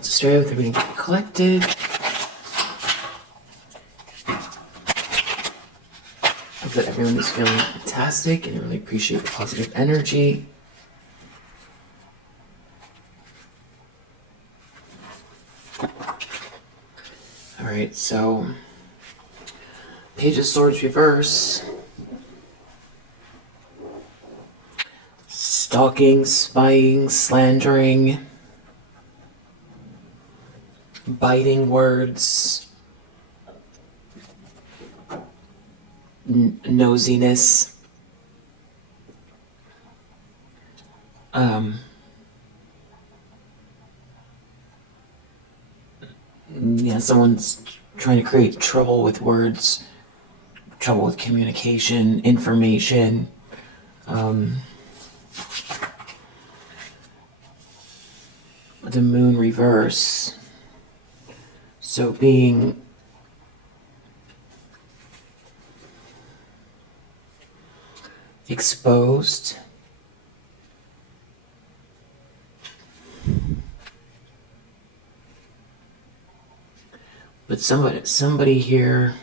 lots of strength. Everything can be collected. Hope that everyone is feeling fantastic and I really appreciate the positive energy. Alright, so Page of Swords reverse. Stalking, spying, slandering, biting words, nosiness. Yeah, someone's trying to create trouble with words, trouble with communication, information. The moon reverse. So being exposed. But somebody here,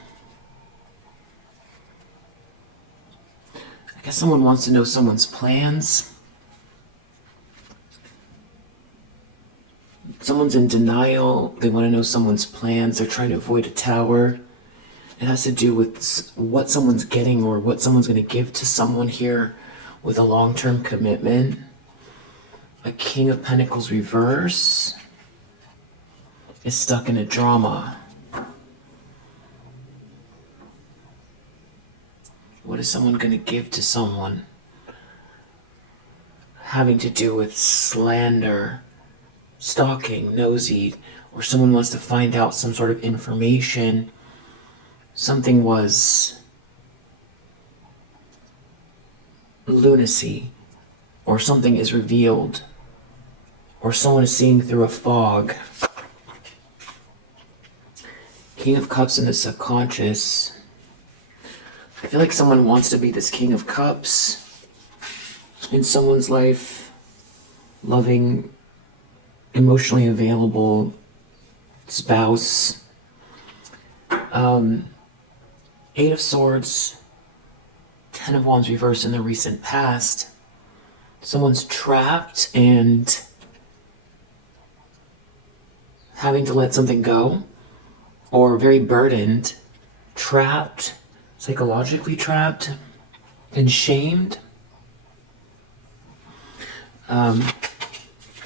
I guess someone wants to know someone's plans. Someone's in denial. They want to know someone's plans. They're trying to avoid a tower. It has to do with what someone's getting or what someone's going to give to someone here with a long-term commitment. A King of Pentacles reverse is stuck in a drama. What is someone going to give to someone? Having to do with slander, stalking, nosy, or someone wants to find out some sort of information. Something was lunacy, or something is revealed, or someone is seeing through a fog. King of Cups in the subconscious. I feel like someone wants to be this King of Cups in someone's life, loving, emotionally available spouse. Eight of Swords, Ten of Wands reversed in the recent past. Someone's trapped and having to let something go, or very burdened, trapped, psychologically trapped, and shamed.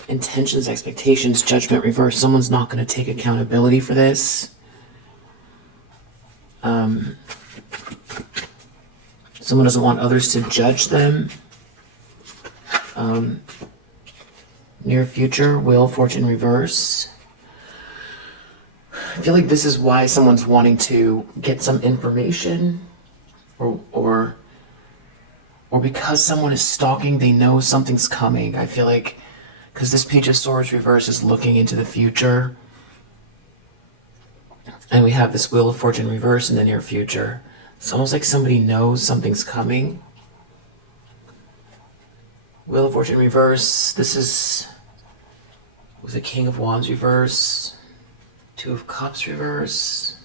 Intentions, expectations, judgment reverse. Someone's not going to take accountability for this. Someone doesn't want others to judge them. Near future, Wheel of Fortune reverse. I feel like this is why someone's wanting to get some information, or because someone is stalking, they know something's coming. I feel like because this Page of Swords reverse is looking into the future, and we have this Wheel of Fortune reverse in the near future. It's almost like somebody knows something's coming. Wheel of Fortune reverse. This is with the King of Wands reverse. Two of Cups reverse.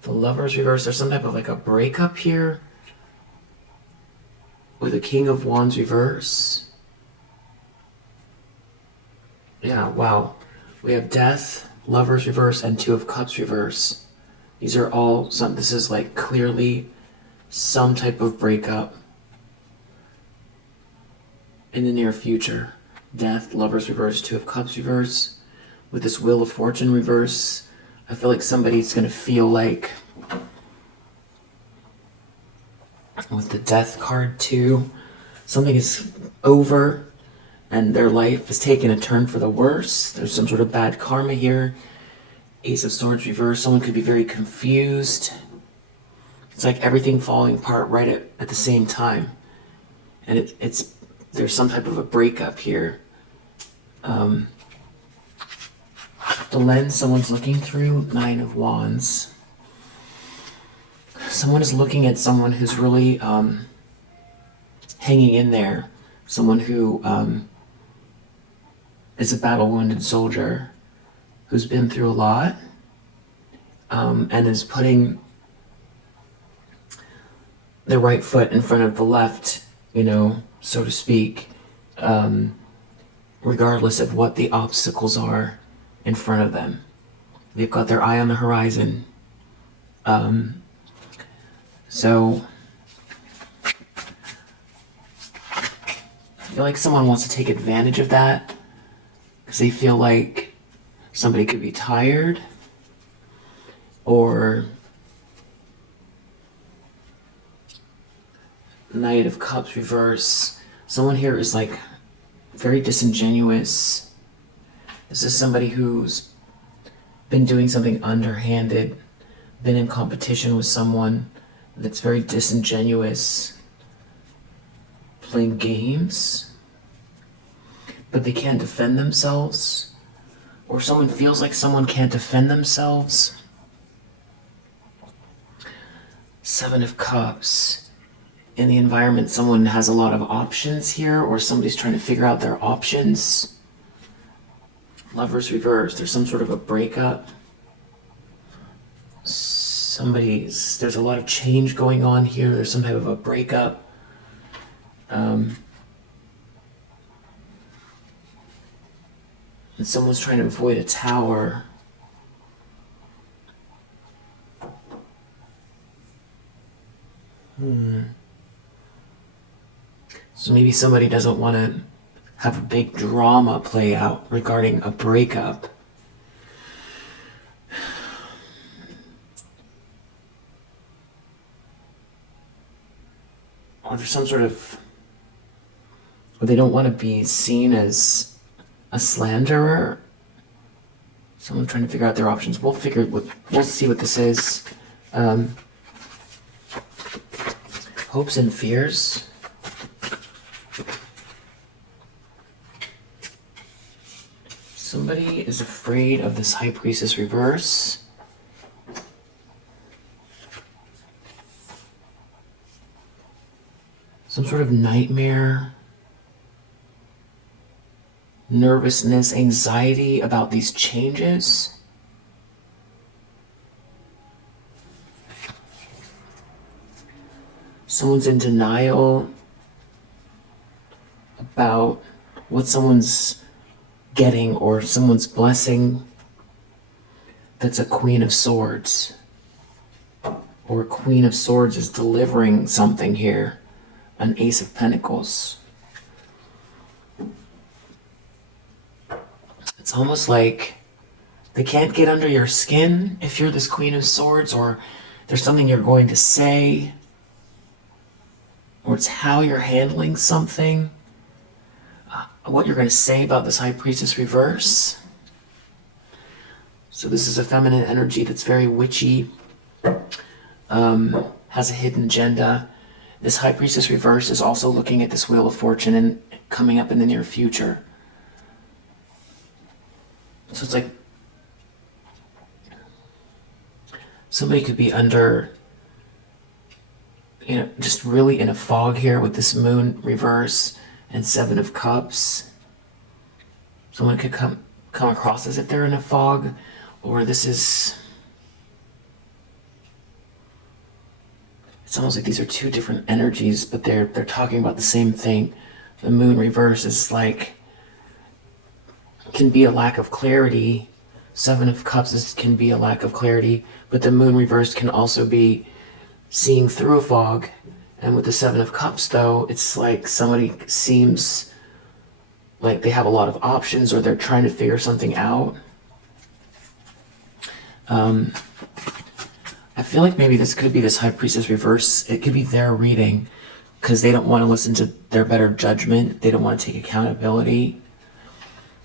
The Lovers reverse. There's some type of like a breakup here with the King of Wands reverse. Yeah, wow. We have Death, Lovers reverse, and Two of Cups reverse. These are all this is like clearly some type of breakup in the near future. Death, Lovers reverse, Two of Cups reverse. With this Wheel of Fortune reverse, I feel like somebody's going to feel like, with the Death card too, something is over and their life is taking a turn for the worse. There's some sort of bad karma here. Ace of Swords reverse. Someone could be very confused. It's like everything falling apart right at the same time. And there's some type of a breakup here. The lens someone's looking through, Nine of Wands. Someone is looking at someone who's really hanging in there. Someone who is a battle-wounded soldier who's been through a lot, and is putting the right foot in front of the left, so to speak, regardless of what the obstacles are in front of them. They've got their eye on the horizon. So I feel like someone wants to take advantage of that because they feel like somebody could be tired, or Knight of Cups reverse. Someone here is like very disingenuous. This is somebody who's been doing something underhanded, been in competition with someone that's very disingenuous, playing games, but they can't defend themselves, or someone feels like someone can't defend themselves. Seven of Cups. In the environment, someone has a lot of options here, or somebody's trying to figure out their options. Lovers reverse. There's some sort of a breakup. There's a lot of change going on here. There's some type of a breakup. And someone's trying to avoid a tower. So maybe somebody doesn't want to have a big drama play out regarding a breakup. Or there's some sort of, or they don't want to be seen as a slanderer. Someone trying to figure out their options. We'll see what this is. Hopes and fears. Somebody is afraid of this High Priestess reverse. Some sort of nightmare. Nervousness, anxiety about these changes. Someone's in denial about what someone's getting or someone's blessing. That's a Queen of Swords. Or a Queen of Swords is delivering something here. An Ace of Pentacles. It's almost like they can't get under your skin if you're this Queen of Swords, or there's something you're going to say, or it's how you're handling something. What you're going to say about this High Priestess reverse. So this is a feminine energy that's very witchy, has a hidden agenda. This High Priestess reverse is also looking at this Wheel of Fortune and coming up in the near future. So it's like somebody could be under, just really in a fog here with this Moon reverse and Seven of Cups. Someone could come across as if they're in a fog, or this is, it's almost like these are two different energies, but they're talking about the same thing. The Moon reverse is like, can be a lack of clarity. Seven of Cups can be a lack of clarity, but the Moon reverse can also be seeing through a fog. And with the Seven of Cups, though, it's like somebody seems like they have a lot of options, or they're trying to figure something out. I feel like maybe this could be this High Priestess reverse. It could be their reading because they don't want to listen to their better judgment. They don't want to take accountability.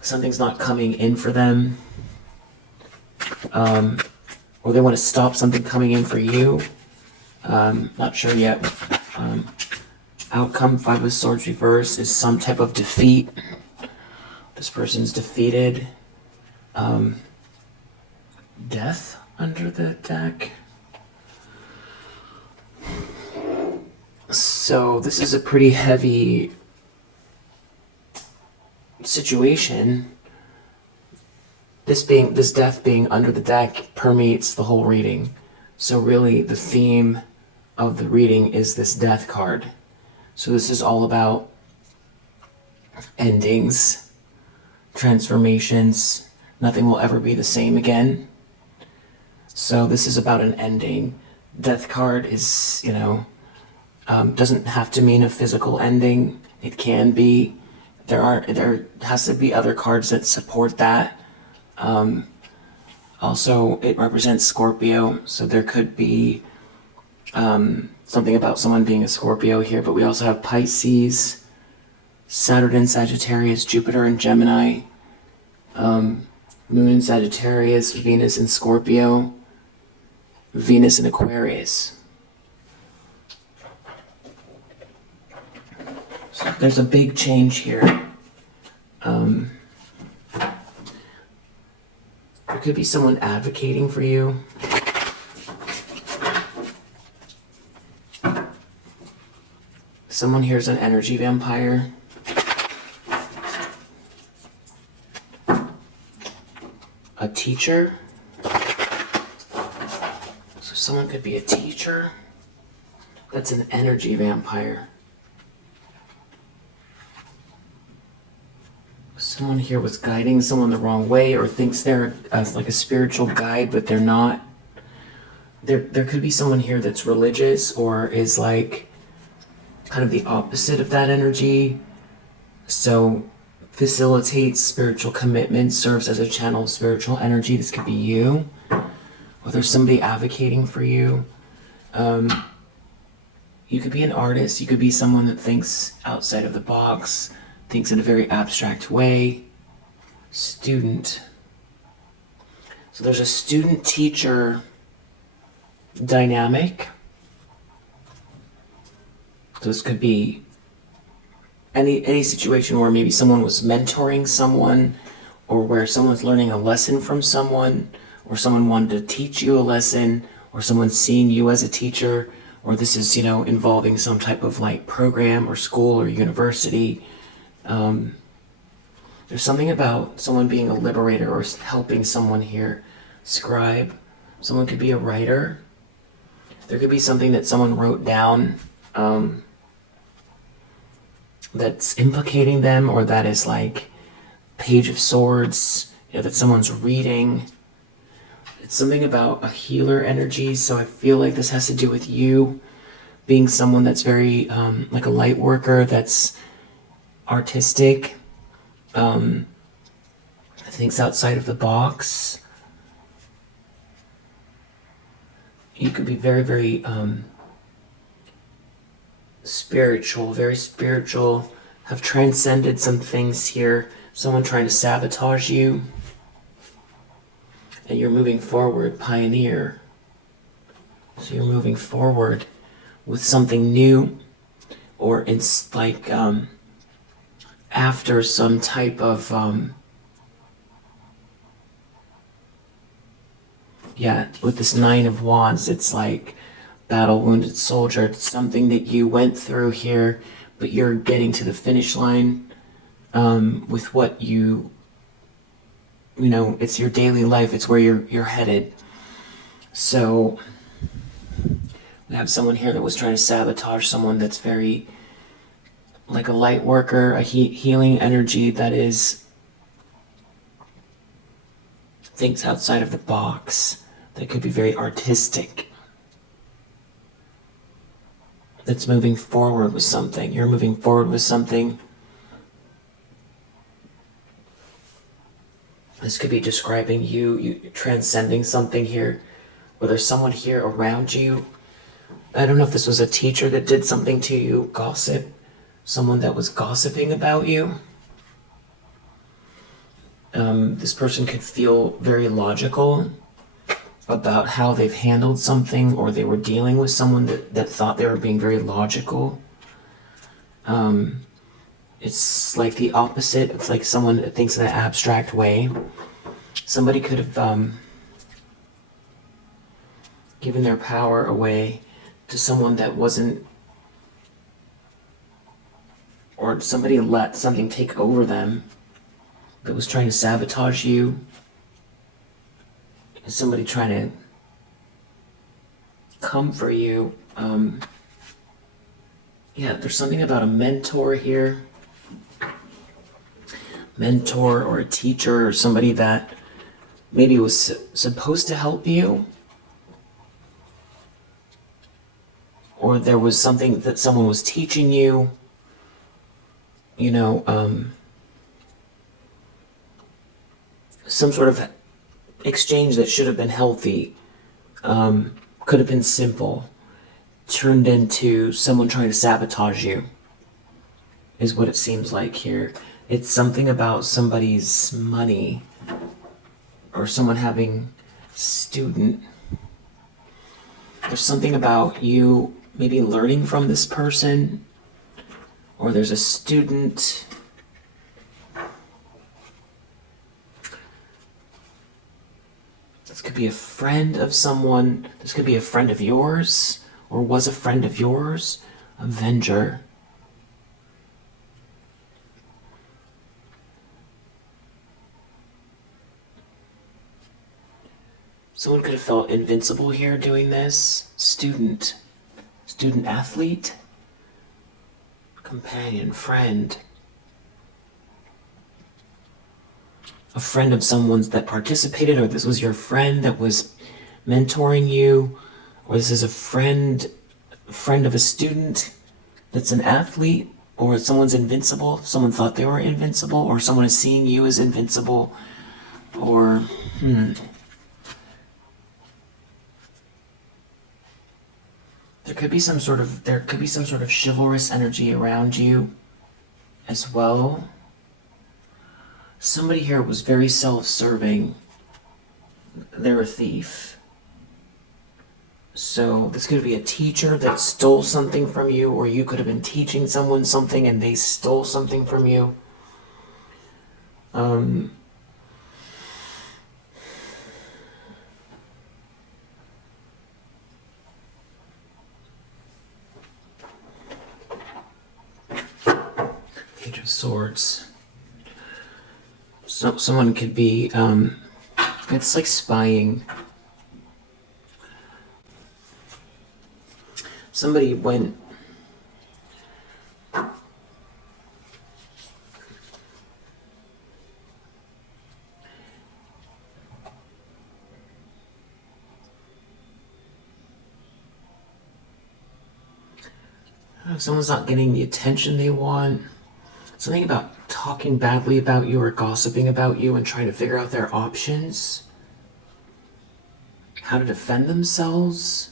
Something's not coming in for them. Or they want to stop something coming in for you. Not sure yet. Outcome, Five of Swords reverse is some type of defeat. This person's defeated. Death under the deck. So this is a pretty heavy situation. this death being under the deck permeates the whole reading. So really the theme of the reading is this death card. So this is all about endings, transformations. Nothing will ever be the same again. So this is about an ending. Death card is, doesn't have to mean a physical ending. It can be. There has to be other cards that support that. Also, it represents Scorpio, so there could be something about someone being a Scorpio here, but we also have Pisces, Saturn in Sagittarius, Jupiter in Gemini, Moon in Sagittarius, Venus in Scorpio, Venus in Aquarius. So there's a big change here. There could be someone advocating for you. Someone here is an energy vampire. A teacher. So someone could be a teacher. That's an energy vampire. Someone here was guiding someone the wrong way, or thinks they're like a spiritual guide, but they're not. There could be someone here that's religious, or is like kind of the opposite of that energy. So facilitates spiritual commitment, serves as a channel of spiritual energy. This could be you, or there's somebody advocating for you. You could be an artist. You could be someone that thinks outside of the box, thinks in a very abstract way. Student. So there's a student-teacher dynamic. So this could be any situation where maybe someone was mentoring someone, or where someone's learning a lesson from someone, or someone wanted to teach you a lesson, or someone's seeing you as a teacher, or this is, involving some type of like program or school or university. There's something about someone being a liberator or helping someone here. Scribe. Someone could be a writer. There could be something that someone wrote down that's implicating them, or that is like Page of Swords, that someone's reading. It's something about a healer energy, so I feel like this has to do with you being someone that's very like a light worker, that's artistic, thinks outside of the box. You could be very, very spiritual, have transcended some things here. Someone trying to sabotage you, and you're moving forward, pioneer. So you're moving forward with something new, or it's like after some type of with this Nine of Wands, it's like battle wounded soldier. It's something that you went through here, but you're getting to the finish line with what it's your daily life. It's where you're headed. So we have someone here that was trying to sabotage someone that's very like a light worker, a healing energy that is thinks outside of the box, that could be very artistic, that's moving forward with something. You're moving forward with something. This could be describing you transcending something here, or there's someone here around you. I don't know if this was a teacher that did something to you, gossip, someone that was gossiping about you. This person could feel very logical about how they've handled something, or they were dealing with someone that thought they were being very logical. It's like the opposite. It's like someone that thinks in an abstract way. Somebody could have given their power away to someone that wasn't, or somebody let something take over them that was trying to sabotage you. Is somebody trying to come for you? Yeah, there's something about a mentor here. Mentor or a teacher or somebody that maybe was supposed to help you. Or there was something that someone was teaching you. You know, some sort of exchange that should have been healthy, could have been simple, turned into someone trying to sabotage you, is what it seems like here. It's something about somebody's money, or someone having student. There's something about you maybe learning from this person, or there's a student. This could be a friend of someone. This could be a friend of yours, or was a friend of yours. Avenger. Someone could have felt invincible here doing this. Student. Student athlete. Companion, friend. A friend of someone's that participated, or this was your friend that was mentoring you, or this is a friend of a student that's an athlete, or someone's invincible, someone thought they were invincible, or someone is seeing you as invincible, or there could be some sort of chivalrous energy around you as well. Somebody here was very self-serving. They're a thief. So this could be a teacher that stole something from you, or you could have been teaching someone something and they stole something from you. Page of Swords. So someone could be, it's like spying. Somebody went, someone's not getting the attention they want. Something about talking badly about you or gossiping about you and trying to figure out their options. How to defend themselves.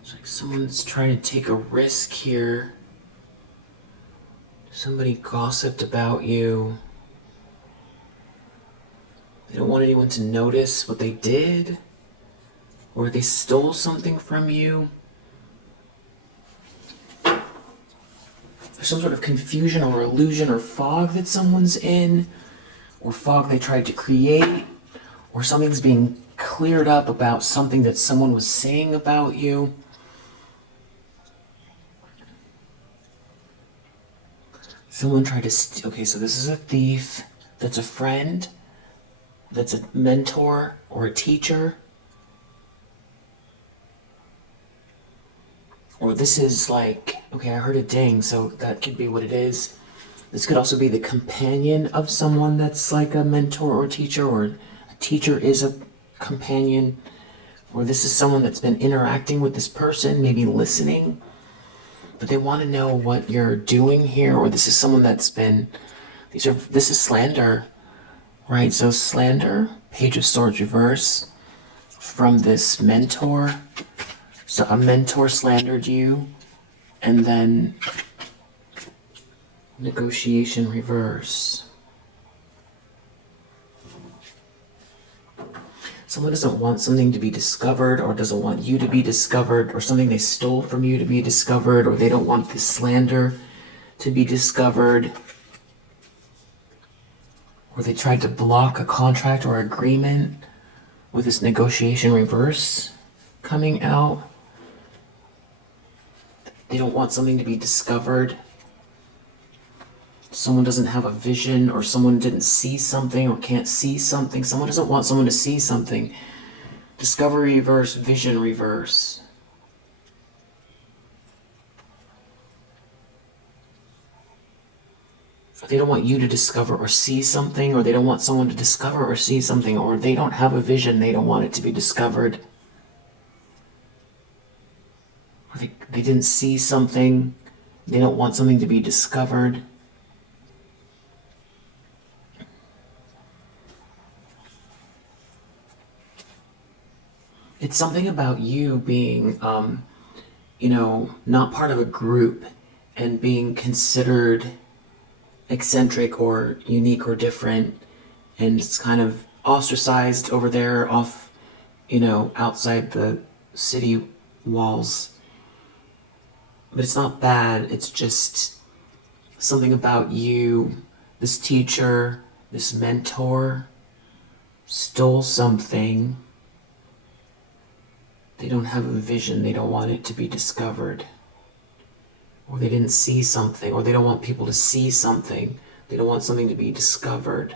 It's like someone's trying to take a risk here. Somebody gossiped about you. They don't want anyone to notice what they did. Or they stole something from you. There's some sort of confusion or illusion or fog that someone's in, or fog they tried to create, or something's being cleared up about something that someone was saying about you. Someone tried to okay, so this is a thief, that's a friend, that's a mentor or a teacher. Or this is like, okay, I heard a ding, so that could be what it is. This could also be the companion of someone that's like a mentor or teacher, or a teacher is a companion. Or this is someone that's been interacting with this person, maybe listening, but they want to know what you're doing here. Or this is someone that's been, this is slander, right? So slander, Page of Swords reverse, from this mentor. So a mentor slandered you, and then negotiation reverse. Someone doesn't want something to be discovered, or doesn't want you to be discovered, or something they stole from you to be discovered, or they don't want this slander to be discovered, or they tried to block a contract or agreement with this negotiation reverse coming out. They don't want something to be discovered. someone doesn't have a vision, or someone didn't see something or can't see something. Someone doesn't want someone to see something. Discovery reverse, vision reverse. They don't want you to discover or see something, or they don't want someone to discover or see something, or they don't have a vision, they don't want it to be discovered. Or they didn't see something, they don't want something to be discovered. It's something about you being, not part of a group and being considered eccentric or unique or different, and it's kind of ostracized over there off, outside the city walls. But it's not bad, it's just something about you, this teacher, this mentor, stole something. They don't have a vision, they don't want it to be discovered. Or they didn't see something, or they don't want people to see something. They don't want something to be discovered.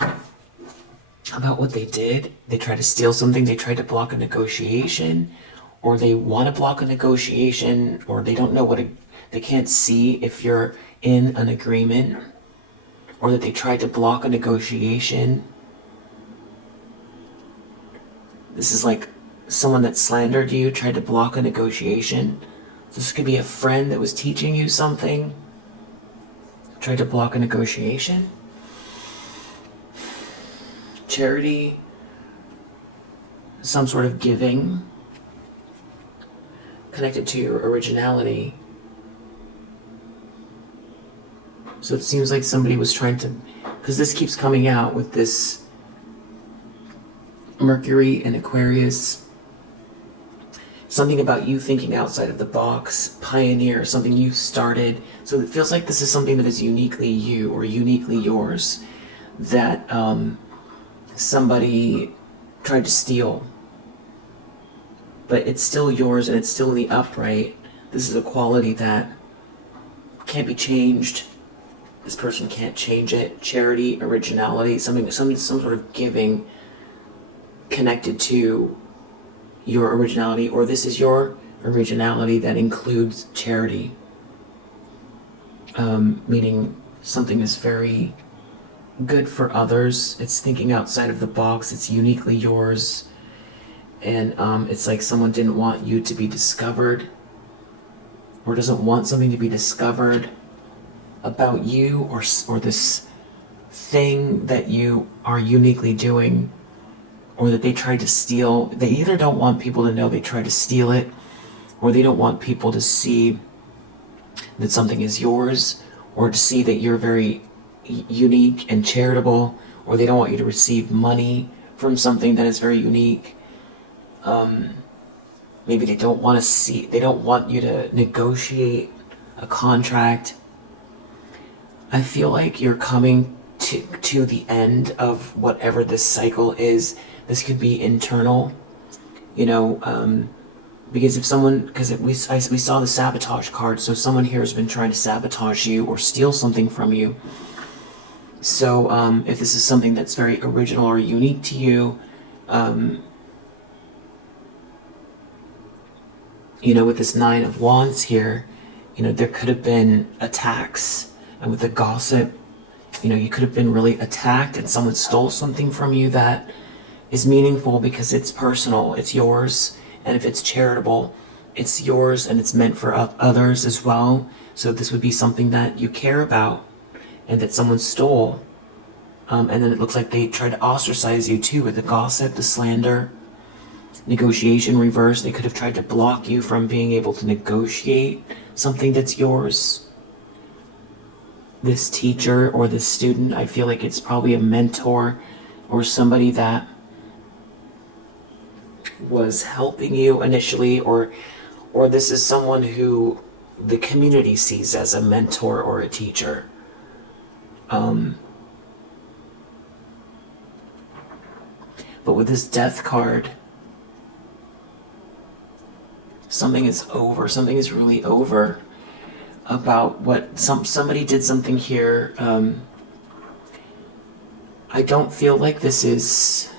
About what they did, they tried to steal something, they tried to block a negotiation, or they want to block a negotiation, or they don't know they can't see if you're in an agreement, or that they tried to block a negotiation. This is like someone that slandered you, tried to block a negotiation. This could be a friend that was teaching you something, tried to block a negotiation. Charity, some sort of giving, connected to your originality. So it seems like somebody was trying to, because this keeps coming out with this Mercury and Aquarius. Something about you thinking outside of the box, pioneer, something you started. So it feels like this is something that is uniquely you or uniquely yours that somebody tried to steal. But it's still yours and it's still in the upright. This is a quality that can't be changed. This person can't change it. Charity, originality, some sort of giving connected to your originality, or this is your originality that includes charity. Meaning something is very good for others. It's thinking outside of the box. It's uniquely yours. And it's like someone didn't want you to be discovered, or doesn't want something to be discovered about you, or this thing that you are uniquely doing, or that they tried to steal. They either don't want people to know they tried to steal it, or they don't want people to see that something is yours, or to see that you're very unique and charitable, or they don't want you to receive money from something that is very unique. Maybe they don't want you to negotiate a contract. I feel like you're coming to the end of whatever this cycle is. This could be internal, because we saw the sabotage card, so someone here has been trying to sabotage you or steal something from you. So if this is something that's very original or unique to you, with this 9 of Wands here, there could have been attacks, and with the gossip, you could have been really attacked and someone stole something from you that is meaningful because it's personal, it's yours, and if it's charitable, it's yours and it's meant for others as well. So this would be something that you care about and that someone stole. And then it looks like they tried to ostracize you too with the gossip, the slander, negotiation reverse. They could have tried to block you from being able to negotiate something that's yours. This teacher or this student, I feel like it's probably a mentor or somebody that was helping you initially, or this is someone who the community sees as a mentor or a teacher. But with this death card, something is over. Something is really over. about what somebody did something here. I don't feel like this is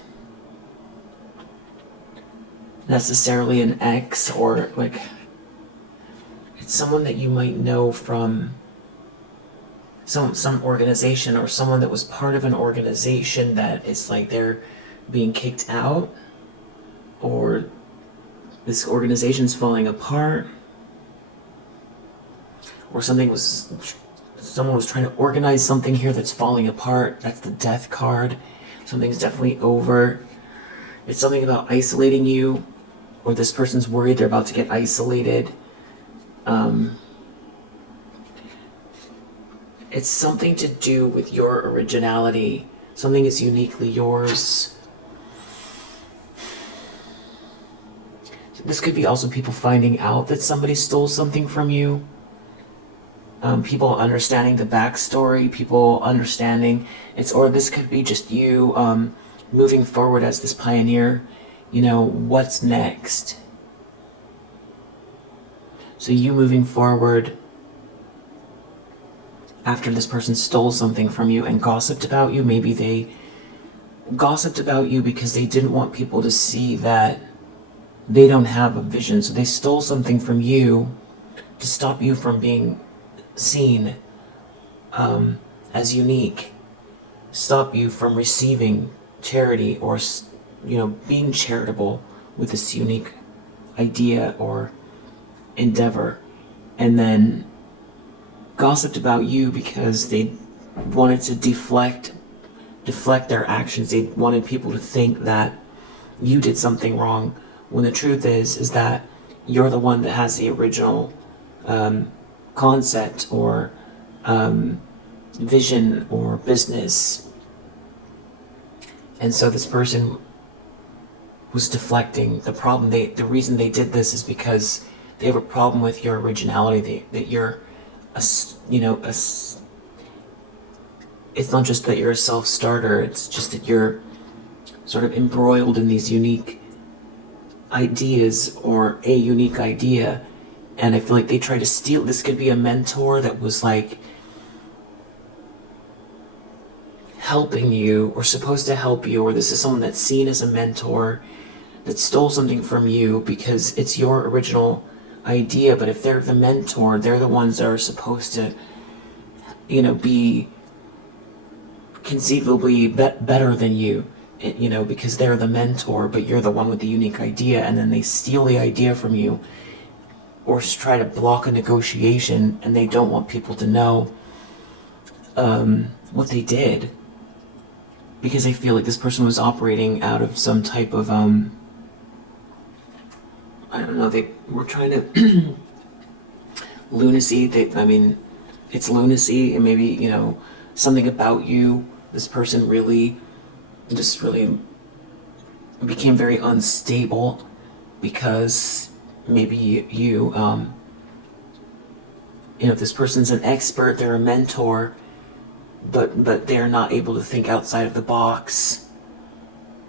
necessarily an ex, or like it's someone that you might know from some organization, or someone that was part of an organization that is like they're being kicked out, or this organization's falling apart, or someone was trying to organize something here that's falling apart. That's the death card. Something's definitely over. It's something about isolating you, or this person's worried they're about to get isolated. It's something to do with your originality. Something is uniquely yours. This could be also people finding out that somebody stole something from you. People understanding the backstory, people understanding or this could be just you moving forward as this pioneer. You know, what's next? So you moving forward after this person stole something from you and gossiped about you. Maybe they gossiped about you because they didn't want people to see that they don't have a vision. So they stole something from you to stop you from being seen as unique, stop you from receiving charity, or being charitable with this unique idea or endeavor, and then gossiped about you because they wanted to deflect their actions. They wanted people to think that you did something wrong, when the truth is that you're the one that has the original concept or vision or business. And so this person was deflecting the problem. The reason they did this is because they have a problem with your originality. That you're it's not just that you're a self-starter, it's just that you're sort of embroiled in these unique ideas, or a unique idea. And I feel like they try to steal. This could be a mentor that was like helping you, or supposed to help you, or this is someone that's seen as a mentor that stole something from you because it's your original idea. But if they're the mentor, they're the ones that are supposed to, be conceivably better than you, because they're the mentor, but you're the one with the unique idea, and then they steal the idea from you, or try to block a negotiation, and they don't want people to know what they did, because I feel like this person was operating out of some type of I don't know, they were trying to lunacy. It's lunacy, and maybe, something about you. This person really became very unstable because maybe you if this person's an expert, they're a mentor, but they're not able to think outside of the box,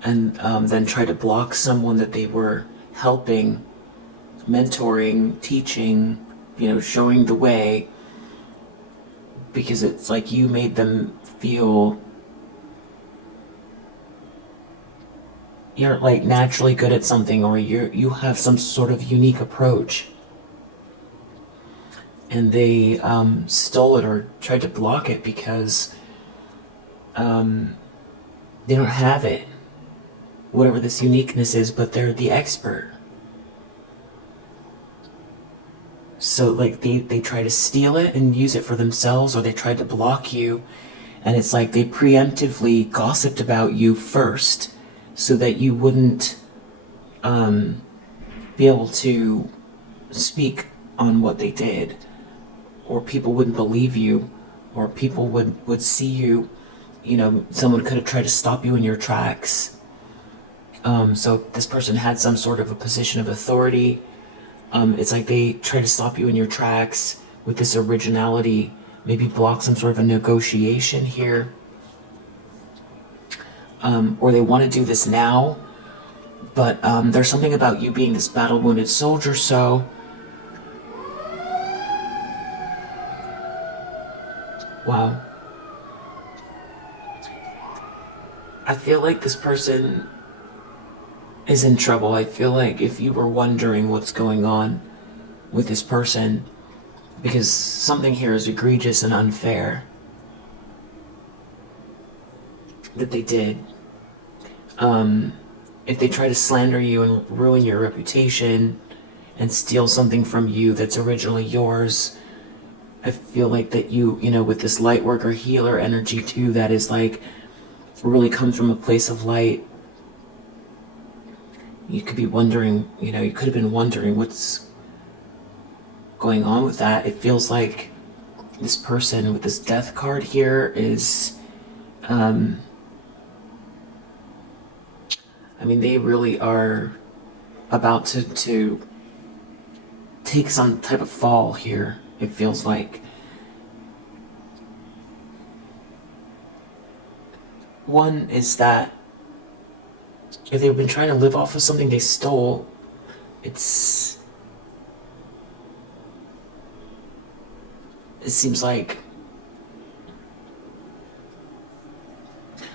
and then try to block someone that they were helping, mentoring, teaching, showing the way, because it's like you made them feel you're like naturally good at something, or you have some sort of unique approach, and they stole it or tried to block it because they don't have it, whatever this uniqueness is, but they're the expert. So like they try to steal it and use it for themselves, or they tried to block you, and it's like they preemptively gossiped about you first so that you wouldn't be able to speak on what they did, or people wouldn't believe you, or people would see you, someone could have tried to stop you in your tracks. So this person had some sort of a position of authority. It's like they try to stop you in your tracks with this originality, maybe block some sort of a negotiation here. Or they want to do this now, but there's something about you being this battle-wounded soldier, so Wow. I feel like this person is in trouble. I feel like if you were wondering what's going on with this person, because something here is egregious and unfair that they did. If they try to slander you and ruin your reputation and steal something from you that's originally yours, I feel like that with this light worker healer energy too, that is like really comes from a place of light. You could be wondering, you could have been wondering what's going on with that. It feels like this person with this death card here is, they really are about to take some type of fall here, it feels like. One is that if they've been trying to live off of something they stole, it seems like,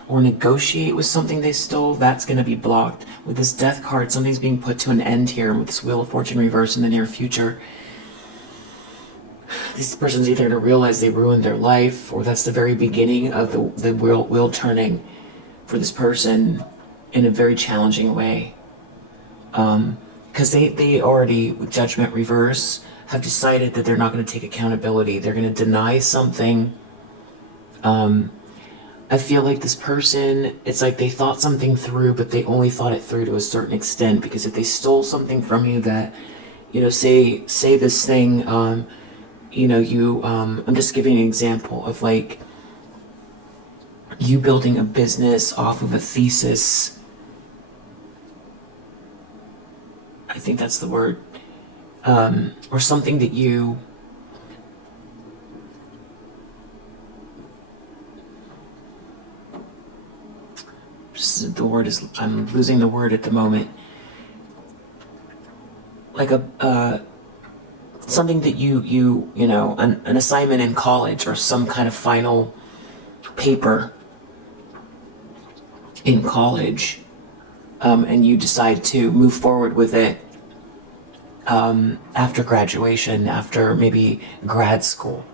or negotiate with something they stole, that's going to be blocked. With this death card, something's being put to an end here with this Wheel of Fortune reverse in the near future. This person's either going to realize they ruined their life, or that's the very beginning of the wheel turning for this person in a very challenging way. Because they already, with Judgment reverse, have decided that they're not going to take accountability. They're going to deny something. I feel like this person, it's like they thought something through, but they only thought it through to a certain extent. Because if they stole something from you that, say this thing, I'm just giving an example of like you building a business off of a thesis. I think that's the word. Or something that you the word is, I'm losing the word at the moment. Like something that an assignment in college or some kind of final paper in college, and you decide to move forward with it after graduation, after maybe grad school.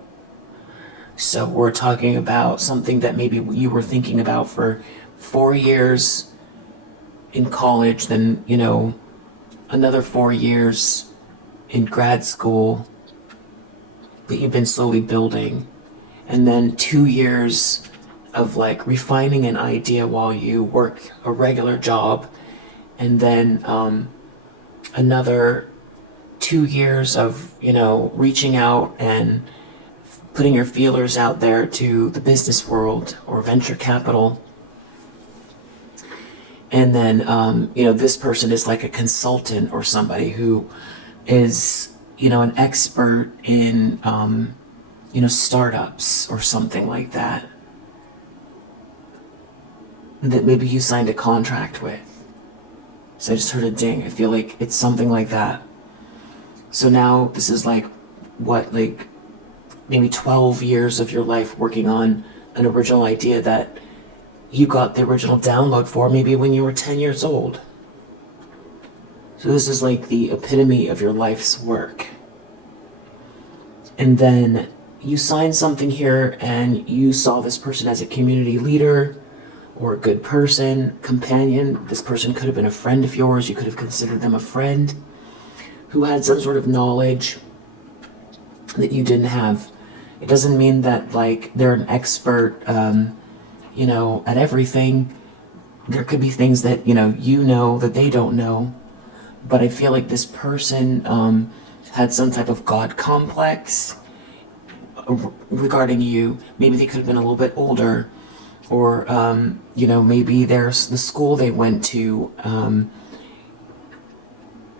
So we're talking about something that maybe you were thinking about for 4 years in college, then, another 4 years in grad school that you've been slowly building, and then 2 years of like refining an idea while you work a regular job, and then another 2 years of, reaching out and putting your feelers out there to the business world or venture capital. And then, this person is like a consultant or somebody who is, an expert in, startups or something like that maybe you signed a contract with. So I just heard a ding. I feel like it's something like that. So now this is like, maybe 12 years of your life working on an original idea that you got the original download for maybe when you were 10 years old. So this is like the epitome of your life's work. And then you signed something here and you saw this person as a community leader or a good person, companion. This person could have been a friend of yours. You could have considered them a friend who had some sort of knowledge that you didn't have. It doesn't mean that like they're an expert, at everything. There could be things that, that they don't know. But I feel like this person had some type of God complex regarding you. Maybe they could have been a little bit older, or, maybe there's the school they went to,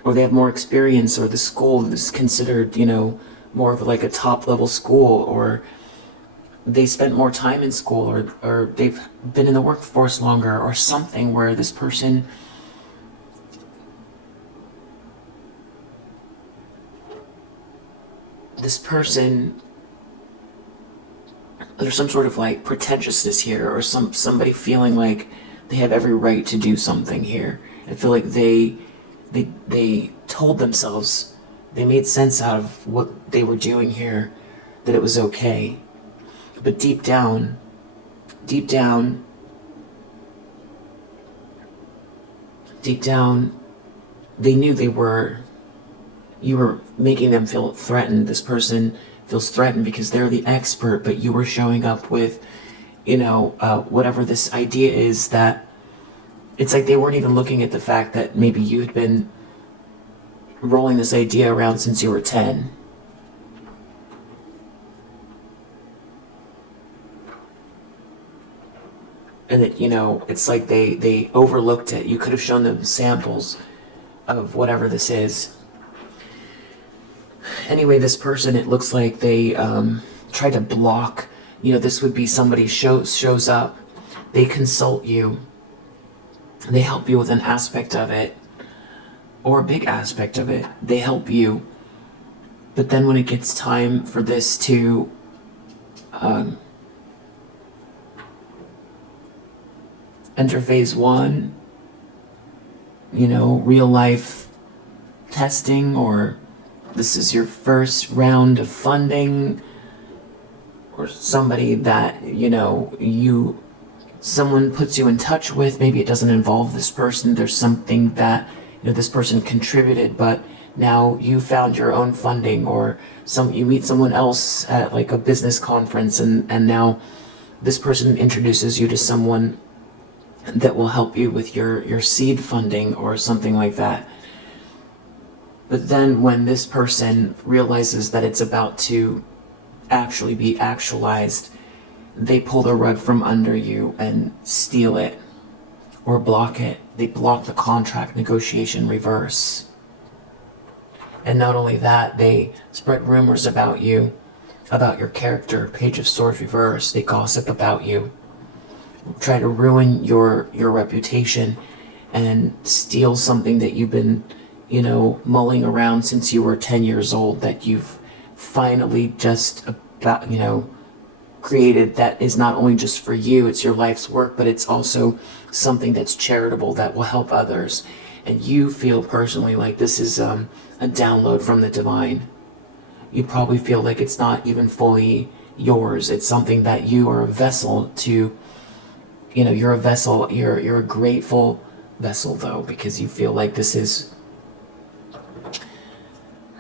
or they have more experience, or the school is considered, more of like a top level school, or they spent more time in school, or they've been in the workforce longer, or something where this person there's some sort of like pretentiousness here, or somebody feeling like they have every right to do something here. I feel like they told themselves, they made sense out of what they were doing here, that it was okay. But deep down, deep down, deep down, they knew you were making them feel threatened. This person feels threatened because they're the expert, but you were showing up with, whatever this idea is, that it's like they weren't even looking at the fact that maybe you had been rolling this idea around since you were 10. And that, it's like they overlooked it. You could have shown them samples of whatever this is. Anyway, this person, it looks like they tried to block, this would be somebody shows up, they consult you, they help you with an aspect of it, or a big aspect of it. They help you. But then when it gets time for this to enter phase 1, real life testing, or this is your first round of funding, or somebody that, someone puts you in touch with, maybe it doesn't involve this person, there's something that, this person contributed, but now you found your own funding, or you meet someone else at like a business conference, and now this person introduces you to someone that will help you with your seed funding or something like that. But then when this person realizes that it's about to actually be actualized, they pull the rug from under you and steal it or block it. They block the contract negotiation, reverse. And not only that, they spread rumors about you, about your character, Page of Swords reverse. They gossip about you, try to ruin your reputation and steal something that you've been, mulling around since you were 10 years old, that you've finally just about, created, that is not only just for you, it's your life's work, but it's also something that's charitable, that will help others. And you feel personally like this is a download from the divine. You probably feel like it's not even fully yours. It's something that you are a vessel to, you're a vessel, you're a grateful vessel though, because you feel like this is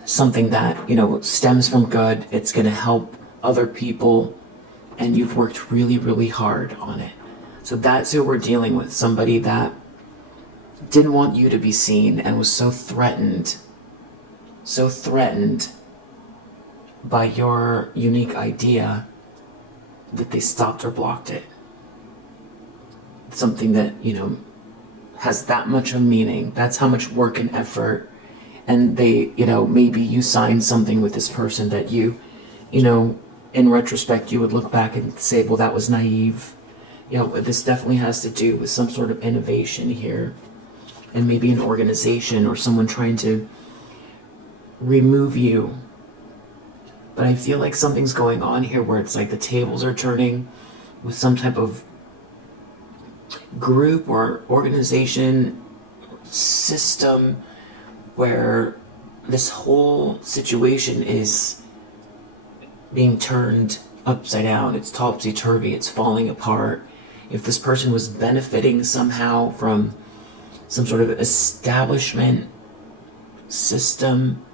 something that, stems from good. It's going to help other people, and you've worked really, really hard on it. So that's who we're dealing with. Somebody that didn't want you to be seen and was so threatened by your unique idea that they stopped or blocked it. Something that, has that much of meaning. That's how much work and effort. And they, maybe you signed something with this person that you, in retrospect, you would look back and say, well, that was naive. This definitely has to do with some sort of innovation here. And maybe an organization or someone trying to remove you. But I feel like something's going on here where it's like the tables are turning with some type of group or organization system where this whole situation is being turned upside down. It's topsy-turvy, it's falling apart. If this person was benefiting somehow from some sort of establishment system,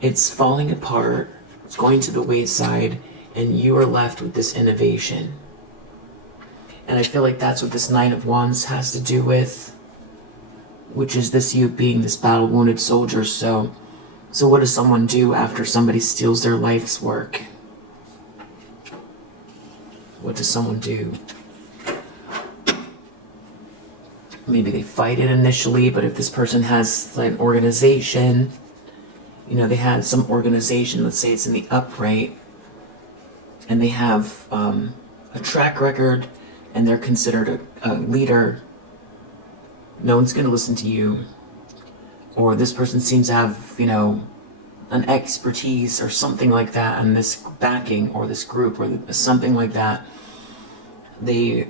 it's falling apart, it's going to the wayside, and you are left with this innovation. And I feel like that's what this Nine of Wands has to do with, which is this you being this battle-wounded soldier. So what does someone do after somebody steals their life's work? What does someone do? Maybe they fight it initially, but if this person has like an organization, they had some organization, let's say it's in the upright, and they have a track record, and they're considered a leader, no one's going to listen to you. Or this person seems to have, an expertise or something like that, and this backing or this group or something like that. They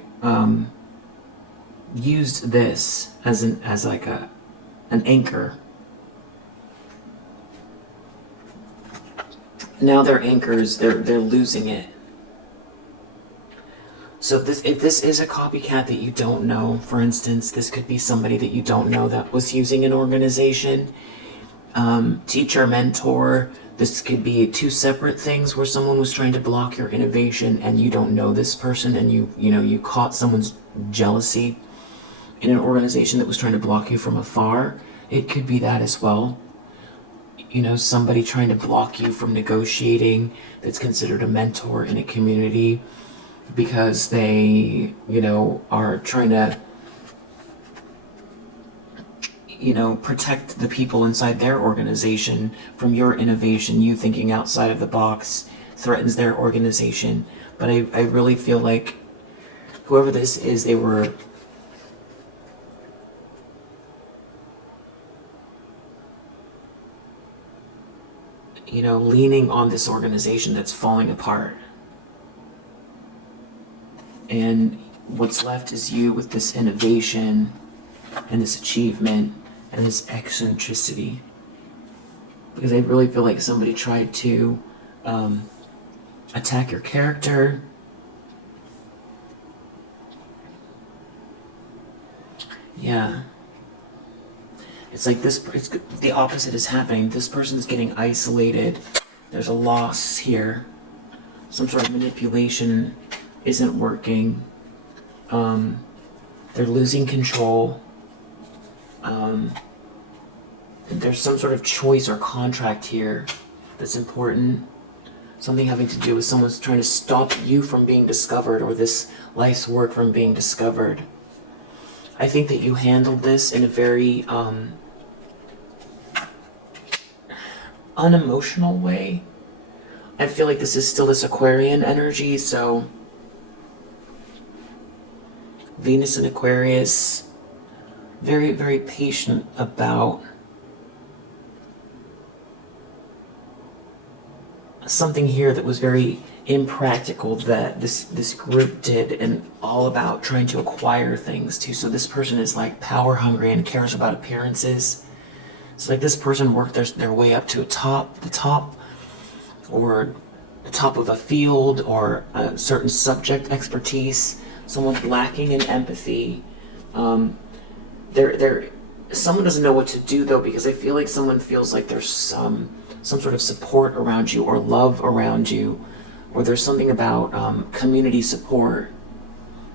used this as like an anchor. Now their anchors, they're losing it. So if this is a copycat that you don't know, for instance, this could be somebody that you don't know that was using an organization, teacher, mentor. This could be two separate things where someone was trying to block your innovation and you don't know this person, and you caught someone's jealousy in an organization that was trying to block you from afar. It could be that as well. Somebody trying to block you from negotiating that's considered a mentor in a community because they, are trying to, protect the people inside their organization from your innovation. You thinking outside of the box threatens their organization. But I really feel like whoever this is, they were leaning on this organization that's falling apart. And what's left is you with this innovation and this achievement and this eccentricity. Because I really feel like somebody tried to attack your character. Yeah. It's like the opposite is happening. This person's getting isolated. There's a loss here. Some sort of manipulation isn't working. They're losing control. There's some sort of choice or contract here that's important. Something having to do with someone's trying to stop you from being discovered, or this life's work from being discovered. I think that you handled this in a very unemotional way. I feel like this is still this Aquarian energy, so Venus in Aquarius, very, very patient about something here that was very impractical that this group did, and all about trying to acquire things too. So this person is like power hungry and cares about appearances. So like this person worked their way up to the top, or the top of a field, or a certain subject expertise. Someone lacking in empathy. Someone doesn't know what to do though, because I feel like someone feels like there's some sort of support around you or love around you, or there's something about community support,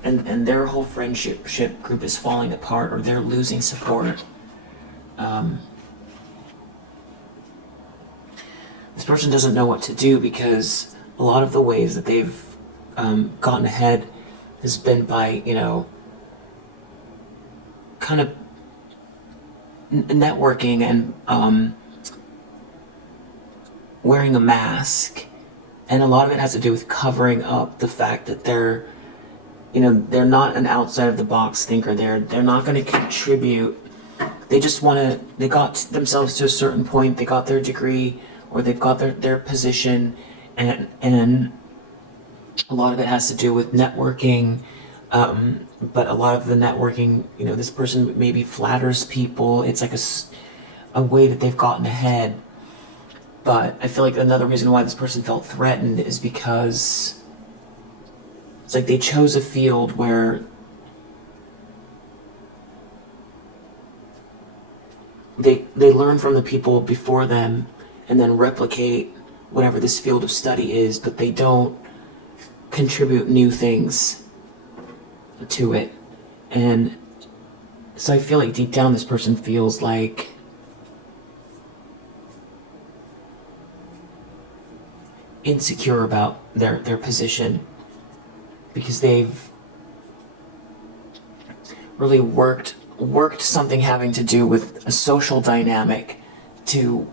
and their whole friendship group is falling apart, or they're losing support. This person doesn't know what to do, because a lot of the ways that they've gotten ahead has been by, kind of networking and wearing a mask. And a lot of it has to do with covering up the fact that they're not an outside of the box thinker. They're not going to contribute. They just they got themselves to a certain point, they got their degree, or they've got their position, and a lot of it has to do with networking. But a lot of the networking, this person maybe flatters people. It's like a way that they've gotten ahead. But I feel like another reason why this person felt threatened is because it's like they chose a field where they learn from the people before them and then replicate whatever this field of study is, but they don't contribute new things to it. And so I feel like deep down this person feels like insecure about their position, because they've really worked something having to do with a social dynamic to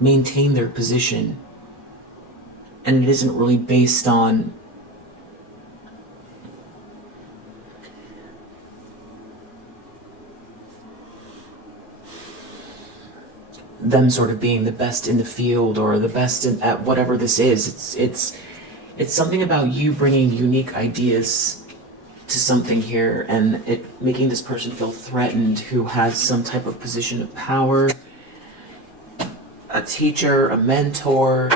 maintain their position, and it isn't really based on them sort of being the best in the field or the best at whatever this is. It's something about you bringing unique ideas to something here, and it making this person feel threatened who has some type of position of power, a teacher, a mentor.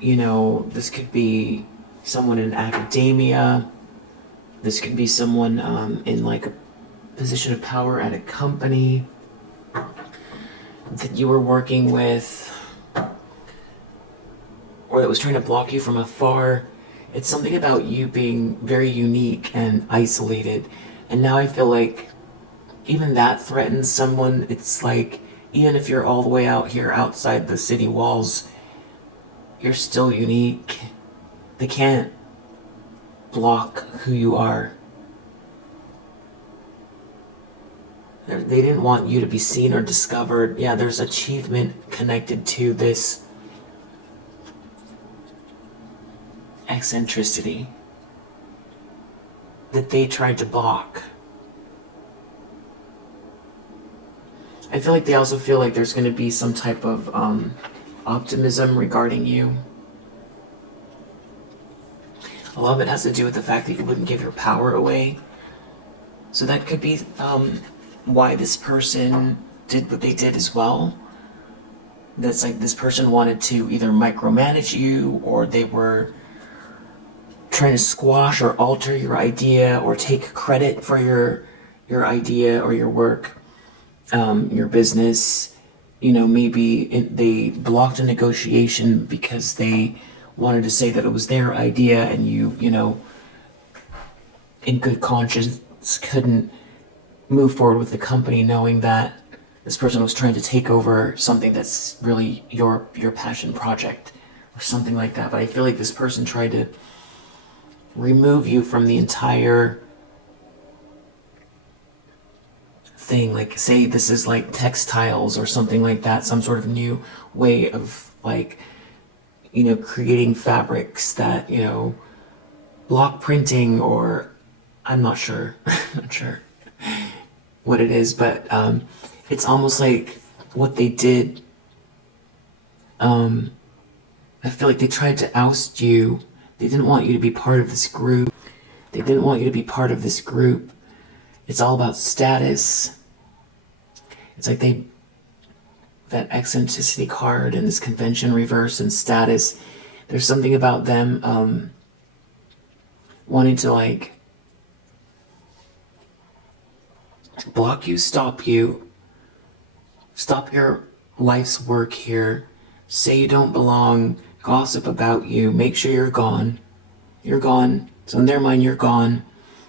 You know, this could be someone in academia. This could be someone in like a position of power at a company that you were working with, or that was trying to block you from afar. It's something about you being very unique and isolated. And now I feel like even that threatens someone. It's like, even if you're all the way out here outside the city walls, you're still unique. They can't block who you are. They didn't want you to be seen or discovered. Yeah, there's achievement connected to this eccentricity that they tried to block. I feel like they also feel like there's going to be some type of optimism regarding you. A lot of it has to do with the fact that you wouldn't give your power away. So that could be why this person did what they did as well. That's like this person wanted to either micromanage you, or they were trying to squash or alter your idea, or take credit for your idea or your work, your business. You know, maybe they blocked a negotiation because they wanted to say that it was their idea, and you know, in good conscience couldn't move forward with the company knowing that this person was trying to take over something that's really your passion project or something like that. But I feel like this person tried to remove you from the entire thing. Like, say this is like textiles or something like that, some sort of new way of like, you know, creating fabrics that, you know, block printing, or I'm not sure. Not sure what it is, but it's almost like what they did. I feel like they tried to oust you. They didn't want you to be part of this group. They didn't want you to be part of this group. It's all about status. It's like that eccentricity card and this convention reverse and status. There's something about them wanting to like block you, stop your life's work here, say you don't belong, gossip about you, make sure you're gone. You're gone. So in their mind, you're gone.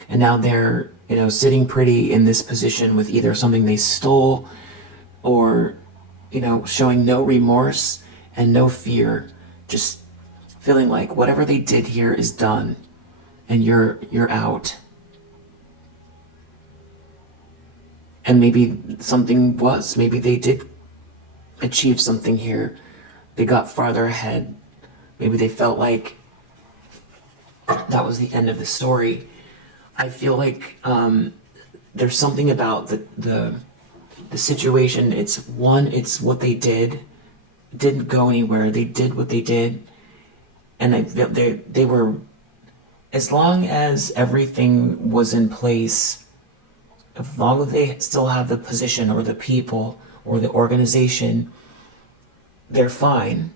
And now they're, you know, sitting pretty in this position with either something they stole, or, you know, showing no remorse and no fear, just feeling like whatever they did here is done and you're out. And maybe maybe they did achieve something here. They got farther ahead. Maybe they felt like that was the end of the story. I feel like there's something about the situation. It's what they did. It didn't go anywhere. They did what they did. And they were, as long as everything was in place, as long as they still have the position or the people or the organization, they're fine.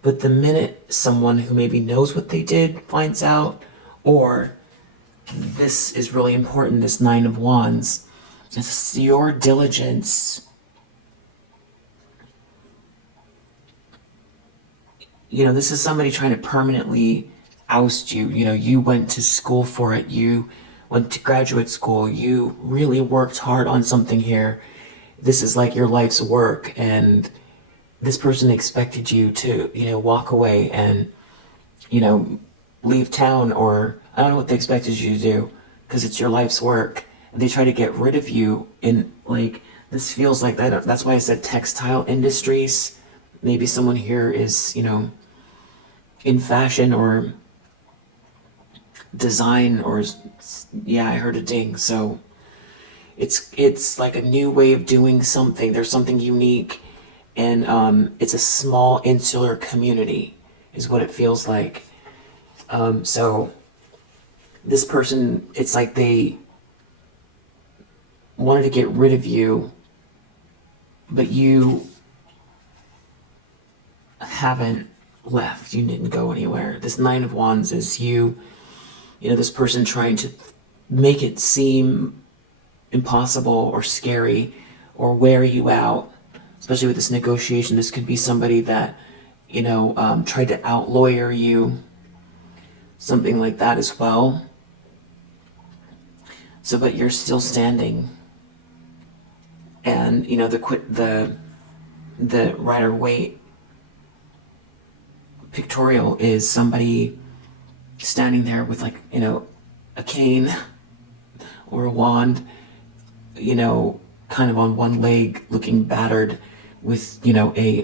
But the minute someone who maybe knows what they did finds out, or this is really important, this Nine of Wands, it's your diligence. You know, this is somebody trying to permanently oust you. You know, you went to school for it. You went to graduate school. You really worked hard on something here. This is like your life's work, and this person expected you to, you know, walk away and, you know, leave town, or I don't know what they expected you to do, because it's your life's work. And they try to get rid of you in, like, this feels like that. That's why I said textile industries. Maybe someone here is, you know, in fashion or design, or yeah, I heard a ding. So it's like a new way of doing something. There's something unique, and it's a small insular community is what it feels like. So this person, it's like they wanted to get rid of you, but you haven't left. You didn't go anywhere. This Nine of Wands is you know, this person trying to make it seem impossible or scary or wear you out, especially with this negotiation. This could be somebody that, you know, tried to out-lawyer you, something like that as well. So, but you're still standing. And, you know, the Rider-Waite pictorial is somebody standing there with, like, you know, a cane or a wand, you know, kind of on one leg, looking battered, with, you know, a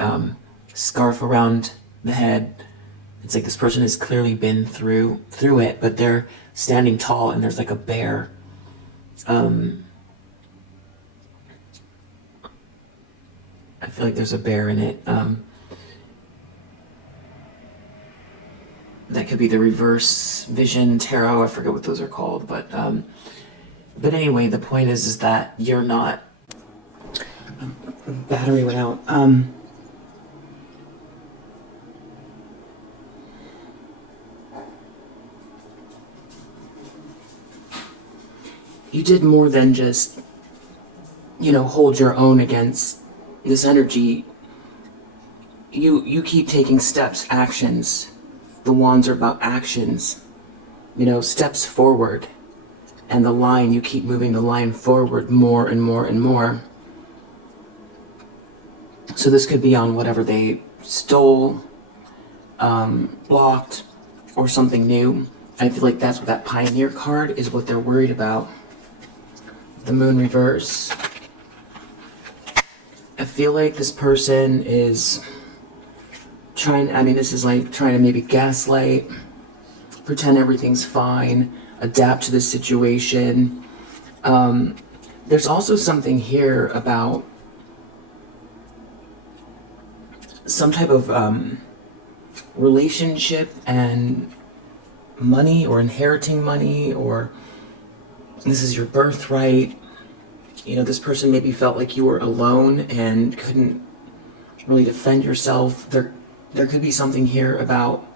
scarf around the head. It's like this person has clearly been through it, but they're standing tall, and there's like a bear. I feel like there's a bear in it. That could be the reverse vision tarot. I forget what those are called, but anyway, the point is that you're not. Battery went out. You did more than just, you know, hold your own against this energy. You keep taking steps, actions. The wands are about actions, you know, steps forward. And the line, you keep moving the line forward more and more and more. So this could be on whatever they stole, blocked, or something new. I feel like that's what that Pioneer card is, what they're worried about. The Moon reverse. I feel like this person is trying, I mean, this is like trying to maybe gaslight, pretend everything's fine, adapt to the situation. There's also something here about some type of relationship and money, or inheriting money, or this is your birthright. You know, this person maybe felt like you were alone and couldn't really defend yourself. There could be something here about,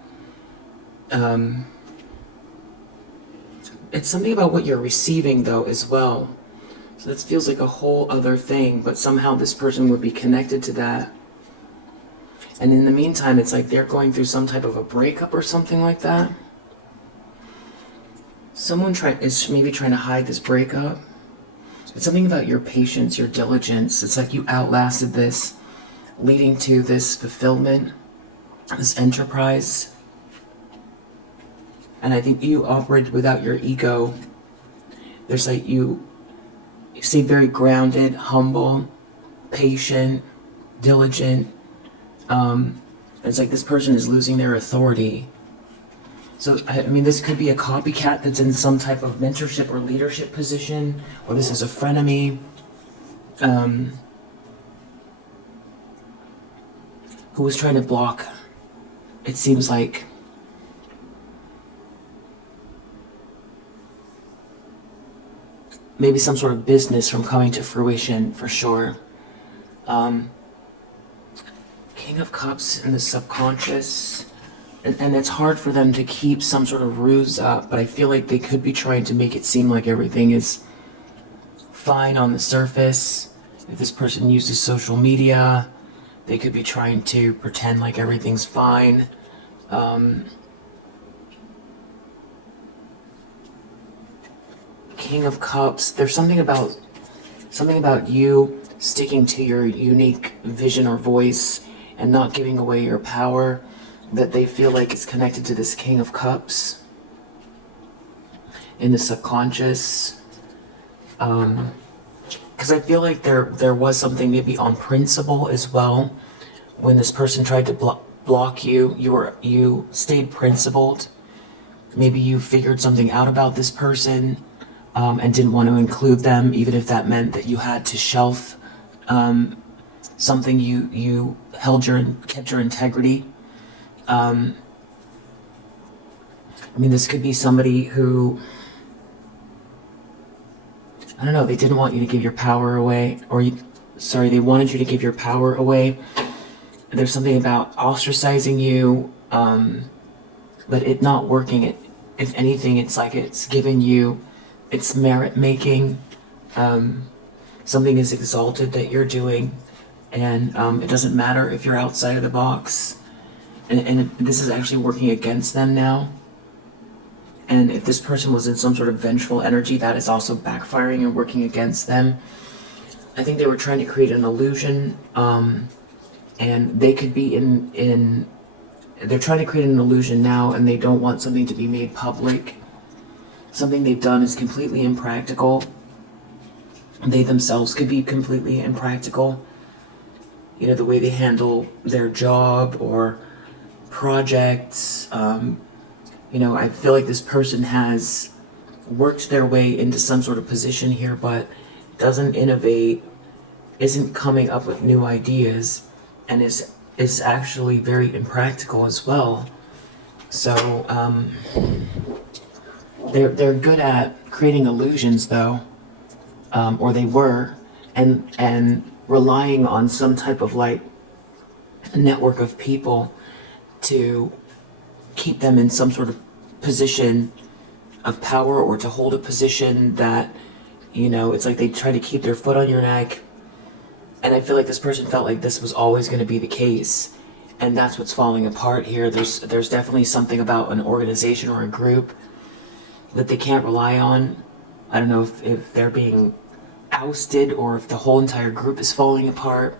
it's something about what you're receiving though as well. So this feels like a whole other thing, but somehow this person would be connected to that. And in the meantime, it's like they're going through some type of a breakup or something like that. Someone is maybe trying to hide this breakup. It's something about your patience, your diligence. It's like you outlasted this, leading to this fulfillment, this enterprise. And I think you operated without your ego. There's like you seem very grounded, humble, patient, diligent. It's like this person is losing their authority. So, I mean, this could be a copycat that's in some type of mentorship or leadership position, or this is a frenemy who was trying to block, it seems like, maybe some sort of business from coming to fruition, for sure. King of Cups in the subconscious. And it's hard for them to keep some sort of ruse up, but I feel like they could be trying to make it seem like everything is fine on the surface. If this person uses social media, they could be trying to pretend like everything's fine. King of Cups, there's something about you sticking to your unique vision or voice and not giving away your power, that they feel like it's connected to this King of Cups in the subconscious. Because I feel like there was something maybe on principle as well. When this person tried to block you, you stayed principled. Maybe you figured something out about this person and didn't want to include them, even if that meant that you had to shelf something you kept your integrity. I mean, this could be somebody who, I don't know, they didn't want you to give your power away, or they wanted you to give your power away. There's something about ostracizing you, but it not working. If anything, it's like it's given you, it's merit making. Something is exalted that you're doing, and it doesn't matter if you're outside of the box. And this is actually working against them now. And if this person was in some sort of vengeful energy, that is also backfiring and working against them. I think they were trying to create an illusion, and they could be they're trying to create an illusion now, and they don't want something to be made public. Something they've done is completely impractical. They themselves could be completely impractical. You know, the way they handle their job or projects. You know, I feel like this person has worked their way into some sort of position here, but doesn't innovate, isn't coming up with new ideas, and is actually very impractical as well. So they're good at creating illusions, though, or they were, and relying on some type of like network of people to keep them in some sort of position of power, or to hold a position that, you know, it's like they try to keep their foot on your neck. And I feel like this person felt like this was always going to be the case, and that's what's falling apart here. There's definitely something about an organization or a group that they can't rely on. I don't know if they're being ousted or if the whole entire group is falling apart.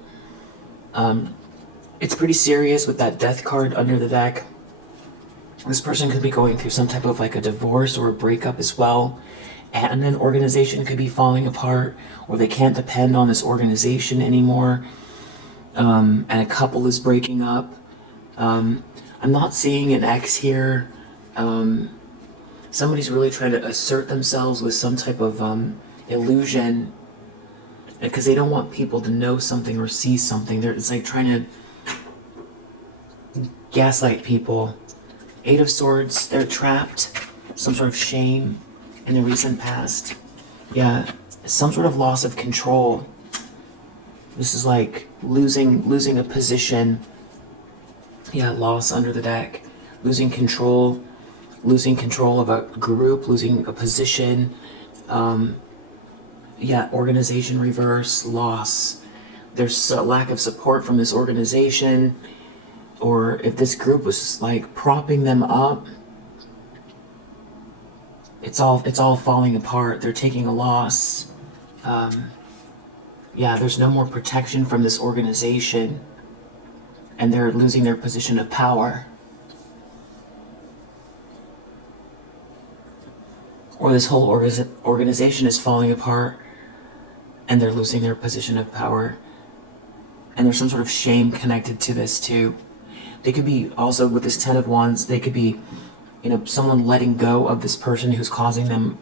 It's pretty serious with that death card under the deck. This person could be going through some type of like a divorce or a breakup as well. And an organization could be falling apart, or they can't depend on this organization anymore. And a couple is breaking up. I'm not seeing an ex here. Somebody's really trying to assert themselves with some type of illusion, because they don't want people to know something or see something. It's like trying to gaslight people. 8 of Swords, they're trapped. Some sort of shame in the recent past. Yeah, some sort of loss of control. This is like losing a position. Yeah, loss under the deck. Losing control of a group, losing a position. Yeah, organization reverse, loss. There's a lack of support from this organization, or if this group was like propping them up, it's all falling apart. They're taking a loss. Yeah, there's no more protection from this organization, and they're losing their position of power. Or this whole organization is falling apart, and they're losing their position of power. And there's some sort of shame connected to this too. They could be also, with this 10 of Wands, they could be, you know, someone letting go of this person who's causing them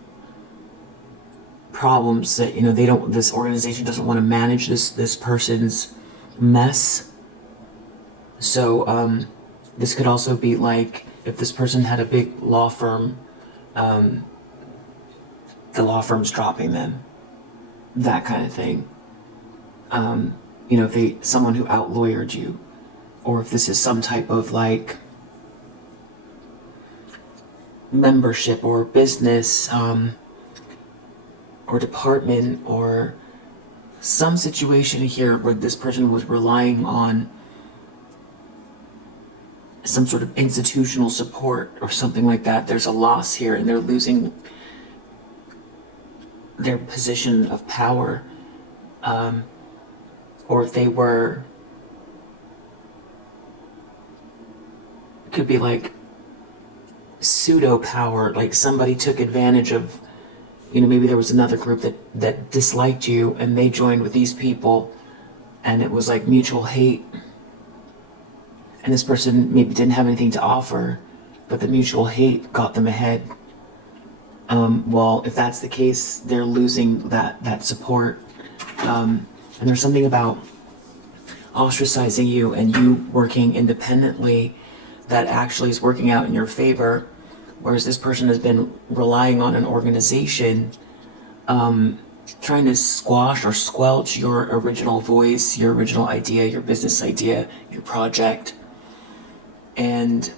problems that, you know, this organization doesn't want to manage this person's mess. So this could also be like if this person had a big law firm, the law firm's dropping them, that kind of thing. You know, if someone who out-lawyered you, or if this is some type of like membership or business, or department, or some situation here where this person was relying on some sort of institutional support or something like that. There's a loss here, and they're losing their position of power. Or if they were, could be like pseudo power, like somebody took advantage of, you know, maybe there was another group that disliked you, and they joined with these people, and it was like mutual hate, and this person maybe didn't have anything to offer, but the mutual hate got them ahead. Well, if that's the case, they're losing that support. And there's something about ostracizing you and you working independently, that actually is working out in your favor. Whereas this person has been relying on an organization, trying to squash or squelch your original voice, your original idea, your business idea, your project. And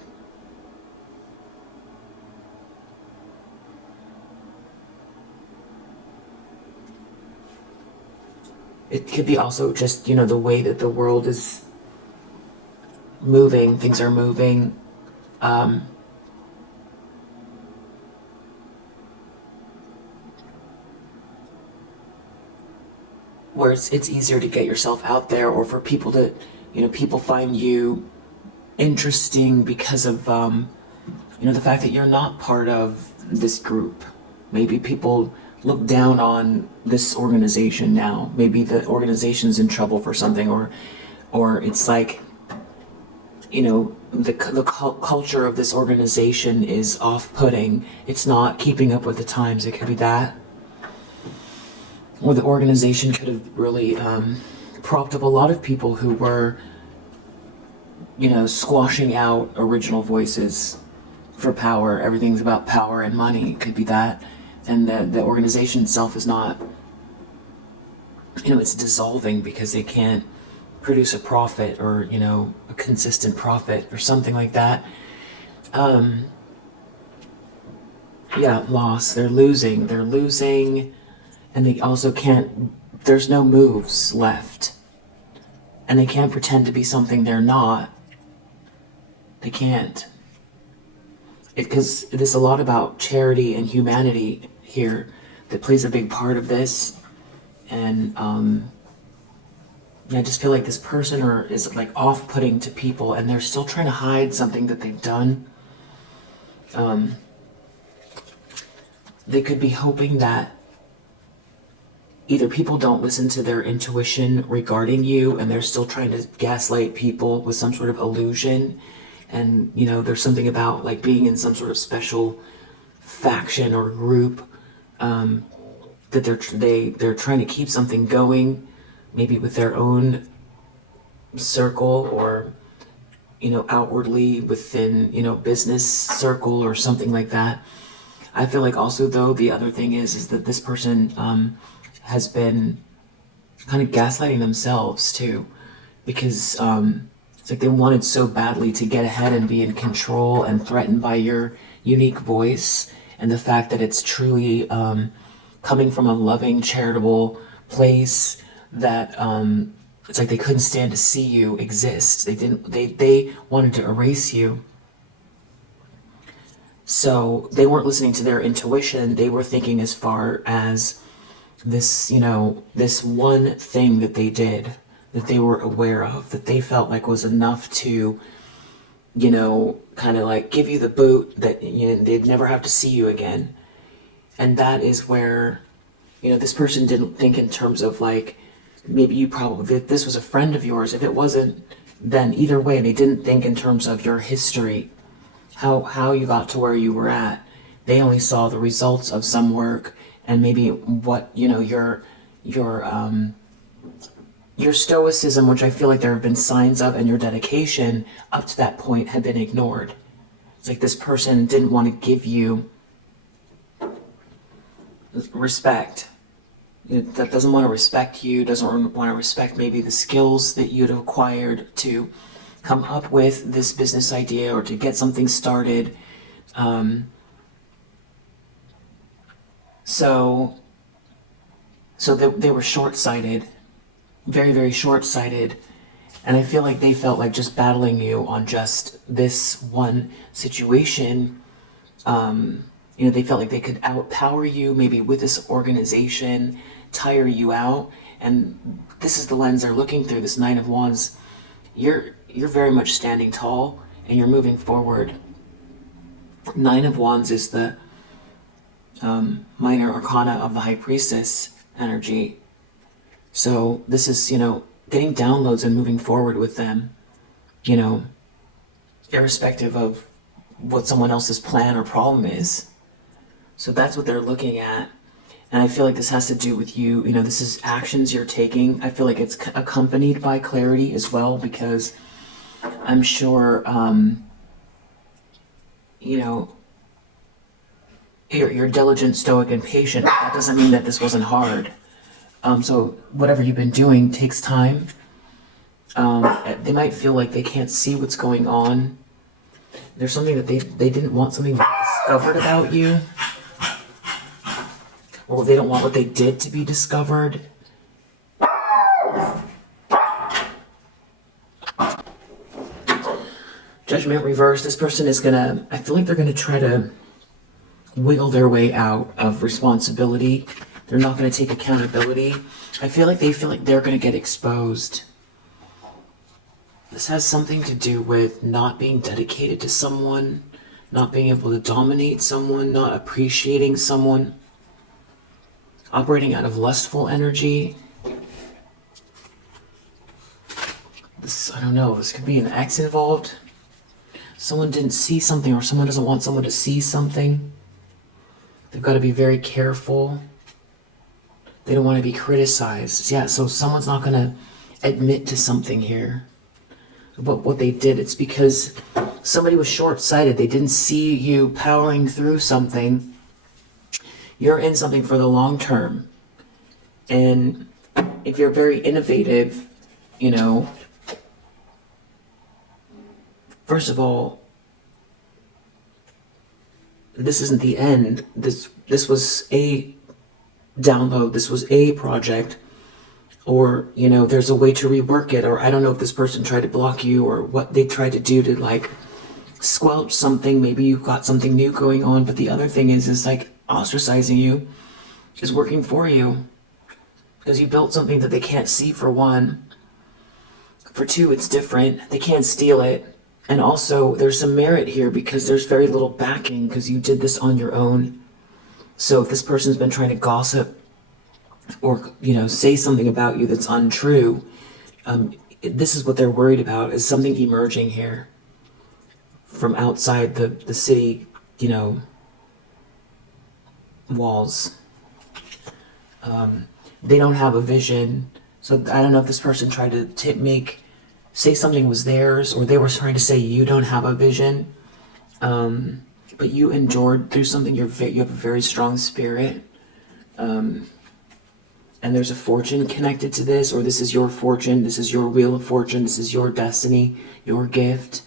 it could be also just, the way that the world is moving, things are moving. Where it's easier to get yourself out there, or for people to, people find you interesting because of, the fact that you're not part of this group. Maybe people look down on this organization now. Maybe the organization's in trouble for something, or it's like, the culture of this organization is off-putting. It's not keeping up with the times. It could be that. Or the organization could have really propped up a lot of people who were, squashing out original voices for power. Everything's about power and money. It could be that. And the organization itself is not, it's dissolving because they can't produce a profit, or, a consistent profit or something like that. Loss. They're losing. And they also can't, there's no moves left. And they can't pretend to be something they're not. They can't. Because there's a lot about charity and humanity here that plays a big part of this. And I just feel like this person is like off-putting to people, and they're still trying to hide something that they've done. They could be hoping that either people don't listen to their intuition regarding you, and they're still trying to gaslight people with some sort of illusion. And, there's something about like being in some sort of special faction or group, that they're trying to keep something going, maybe with their own circle, or, outwardly within, business circle or something like that. I feel like also, though, the other thing is that this person, has been kind of gaslighting themselves too, because it's like they wanted so badly to get ahead and be in control and threatened by your unique voice, and the fact that it's truly coming from a loving, charitable place, that it's like they couldn't stand to see you exist. They wanted to erase you. So they weren't listening to their intuition. They were thinking as far as this, this one thing that they did, that they were aware of, that they felt like was enough to, kind of like give you the boot, that they'd never have to see you again. And that is where, this person didn't think in terms of like, maybe if this was a friend of yours. If it wasn't, then either way, they didn't think in terms of your history, how you got to where you were at. They only saw the results of some work, and maybe what, your stoicism, which I feel like there have been signs of, and your dedication up to that point had been ignored. It's like this person didn't want to give you respect. That doesn't want to respect you, doesn't want to respect maybe the skills that you'd acquired to come up with this business idea or to get something started. So they were short-sighted, very, very short-sighted. And I feel like they felt like just battling you on just this one situation. They felt like they could outpower you maybe with this organization, tire you out. And this is the lens they're looking through, this Nine of Wands. You're very much standing tall, and you're moving forward. Nine of Wands is the minor arcana of the High Priestess energy. So this is, getting downloads and moving forward with them, irrespective of what someone else's plan or problem is. So that's what they're looking at. And I feel like this has to do with you, this is actions you're taking. I feel like it's accompanied by clarity as well, because I'm sure, you're diligent, stoic, and patient. That doesn't mean that this wasn't hard. So whatever you've been doing takes time. They might feel like they can't see what's going on. There's something that they didn't want something discovered about you. Or they don't want what they did to be discovered. Judgment reverse. This person is I feel like they're gonna try to wiggle their way out of responsibility. They're not gonna take accountability. I feel like they feel like they're gonna get exposed. This has something to do with not being dedicated to someone, not being able to dominate someone, not appreciating someone, operating out of lustful energy. I don't know, this could be an ex involved. Someone didn't see something, or someone doesn't want someone to see something. They've got to be very careful. They don't want to be criticized. Yeah, so someone's not going to admit to something here. But what they did, it's because somebody was short-sighted. They didn't see you powering through something. You're in something for the long term. And if you're very innovative, first of all, this isn't the end. This was a download. This was a project. Or, there's a way to rework it. Or I don't know if this person tried to block you, or what they tried to do to squelch something. Maybe you've got something new going on. But the other thing is ostracizing you is working for you. Because you built something that they can't see, for one. For two, it's different. They can't steal it. And also, there's some merit here because there's very little backing, because you did this on your own. So if this person's been trying to gossip or, say something about you that's untrue, this is what they're worried about, is something emerging here from outside the city, walls. They don't have a vision. So I don't know if this person tried to say something was theirs, or they were trying to say you don't have a vision. But you endured through something. You have a very strong spirit. And there's a fortune connected to this, or this is your fortune. This is your wheel of fortune. This is your destiny, your gift.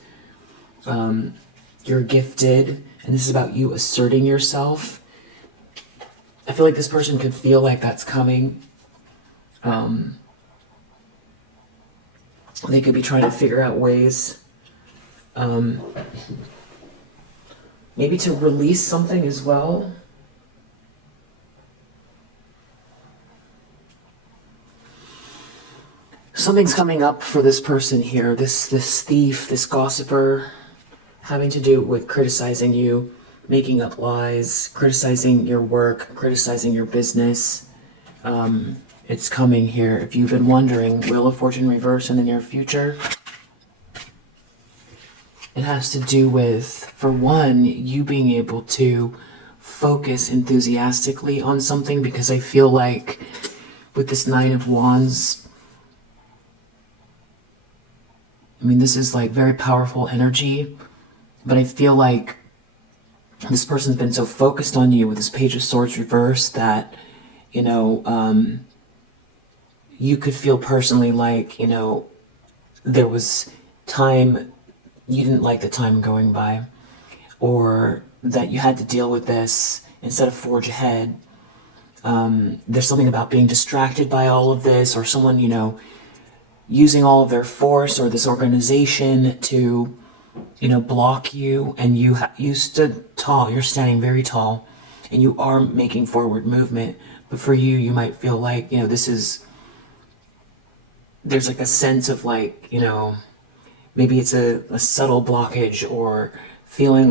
You're gifted, and this is about you asserting yourself. I feel like this person could feel like that's coming. They could be trying to figure out ways, maybe to release something as well. Something's coming up for this person here, this thief, this gossiper, having to do with criticizing you, making up lies, criticizing your work, criticizing your business. It's coming here. If you've been wondering, Wheel of Fortune reverse in the near future, it has to do with, for one, you being able to focus enthusiastically on something, because I feel like with this Nine of Wands, this is very powerful energy, but I feel like this person's been so focused on you with this Page of Swords reverse that, you could feel personally there was time, you didn't like the time going by, or that you had to deal with this instead of forge ahead. There's something about being distracted by all of this, or someone, using all of their force, or this organization to, block you, and you stood tall, you're standing very tall, and you are making forward movement. But for you, you might feel like, there's a sense of maybe it's a subtle blockage, or feeling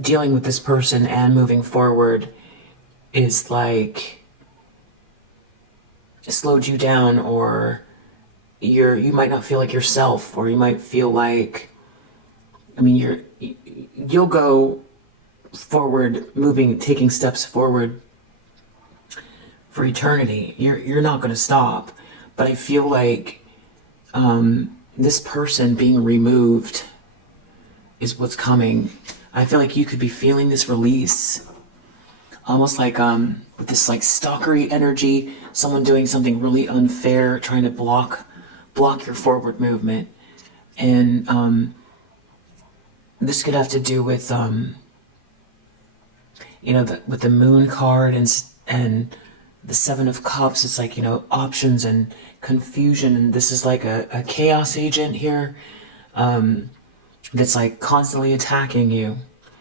dealing with this person and moving forward is slowed you down, or you might not feel like yourself, or you might feel like, you'll go forward, moving, taking steps forward for eternity. You're not going to stop. But I feel like this person being removed is what's coming. I feel like you could be feeling this release, almost like with this like stalkery energy, someone doing something really unfair, trying to block your forward movement. And this could have to do with with the Moon card and the Seven of Cups. It's like, options and confusion, and this is like a chaos agent here that's like constantly attacking you.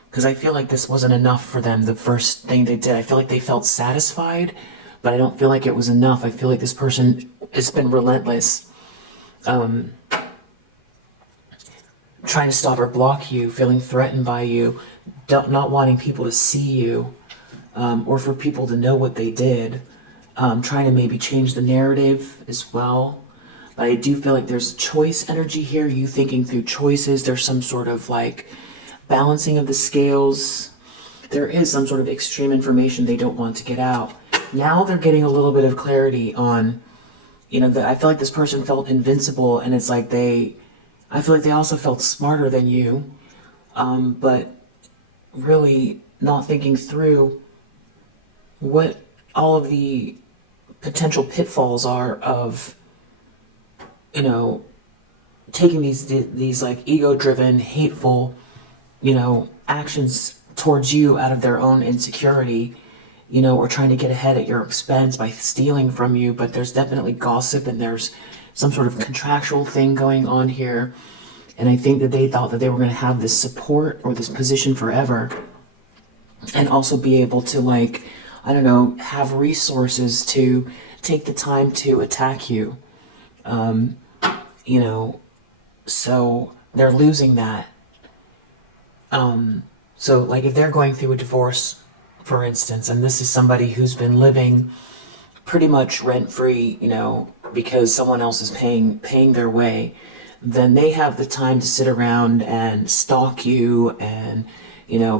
Because I feel like this wasn't enough for them the first thing they did. I feel like they felt satisfied, but I don't feel like it was enough. I feel like this person has been relentless, trying to stop or block you, feeling threatened by you, not wanting people to see you, or for people to know what they did, trying to maybe change the narrative as well. But I do feel like there's choice energy here, you thinking through choices. There's some sort of like balancing of the scales. There is some sort of extreme information they don't want to get out. Now they're getting a little bit of clarity on, I feel like this person felt invincible, and it's like I feel like they also felt smarter than you, but really not thinking through what all of the potential pitfalls are of, taking these like ego-driven, hateful, actions towards you out of their own insecurity, or trying to get ahead at your expense by stealing from you. But there's definitely gossip, and there's some sort of contractual thing going on here. And I think that they thought that they were going to have this support or this position forever, and also be able to, like, I don't know, have resources to take the time to attack you. So they're losing that. So like if they're going through a divorce, for instance, and this is somebody who's been living pretty much rent-free, because someone else is paying their way, then they have the time to sit around and stalk you and,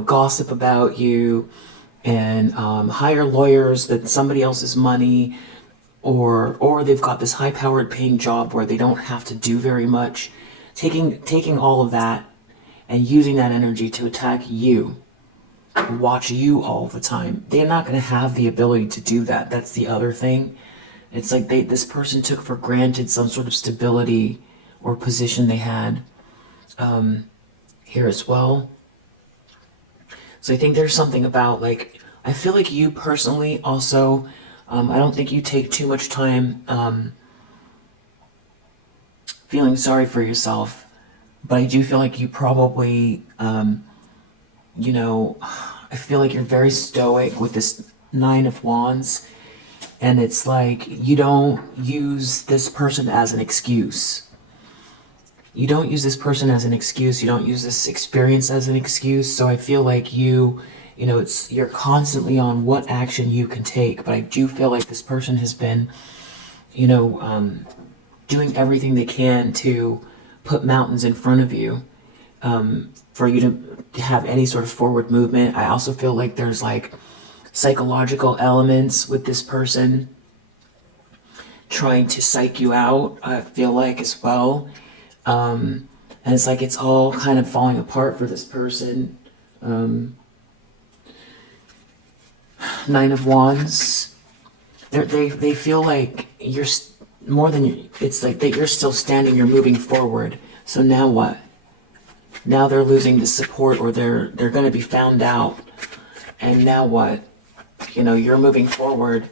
gossip about you and hire lawyers that somebody else's money, or they've got this high-powered paying job where they don't have to do very much, taking all of that and using that energy to attack you, watch you all the time. They're not going to have the ability to do that. That's the other thing. It's like this person took for granted some sort of stability or position they had here as well. So I think there's something about, like, I feel like you personally also, I don't think you take too much time feeling sorry for yourself, but I do feel like you probably, I feel like you're very stoic with this Nine of Wands, and it's like you don't use this person as an excuse. You don't use this person as an excuse. You don't use this experience as an excuse. So I feel like you're constantly on what action you can take. But I do feel like this person has been, doing everything they can to put mountains in front of you, for you to have any sort of forward movement. I also feel like there's like psychological elements with this person trying to psych you out, I feel like, as well. And it's like it's all kind of falling apart for this person. Nine of Wands. They feel like you're more than, it's like that you're still standing, you're moving forward. So now what? Now they're losing the support, or they're going to be found out. And now what? You're moving forward.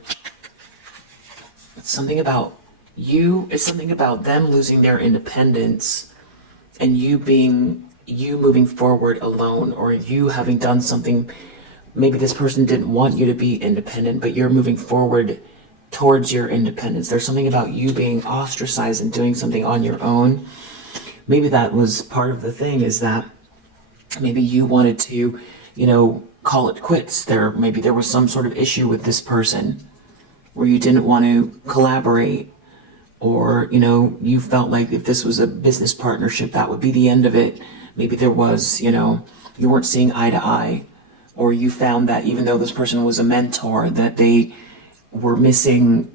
It's something about you. It's something about them losing their independence and you moving forward alone, or you having done something. Maybe this person didn't want you to be independent, but you're moving forward towards your independence. There's something about you being ostracized and doing something on your own. Maybe that was part of the thing, is that maybe you wanted to, call it quits. Maybe there was some sort of issue with this person where you didn't want to collaborate, or, you felt like if this was a business partnership, that would be the end of it. Maybe there was, you weren't seeing eye to eye, or you found that even though this person was a mentor, that they were missing,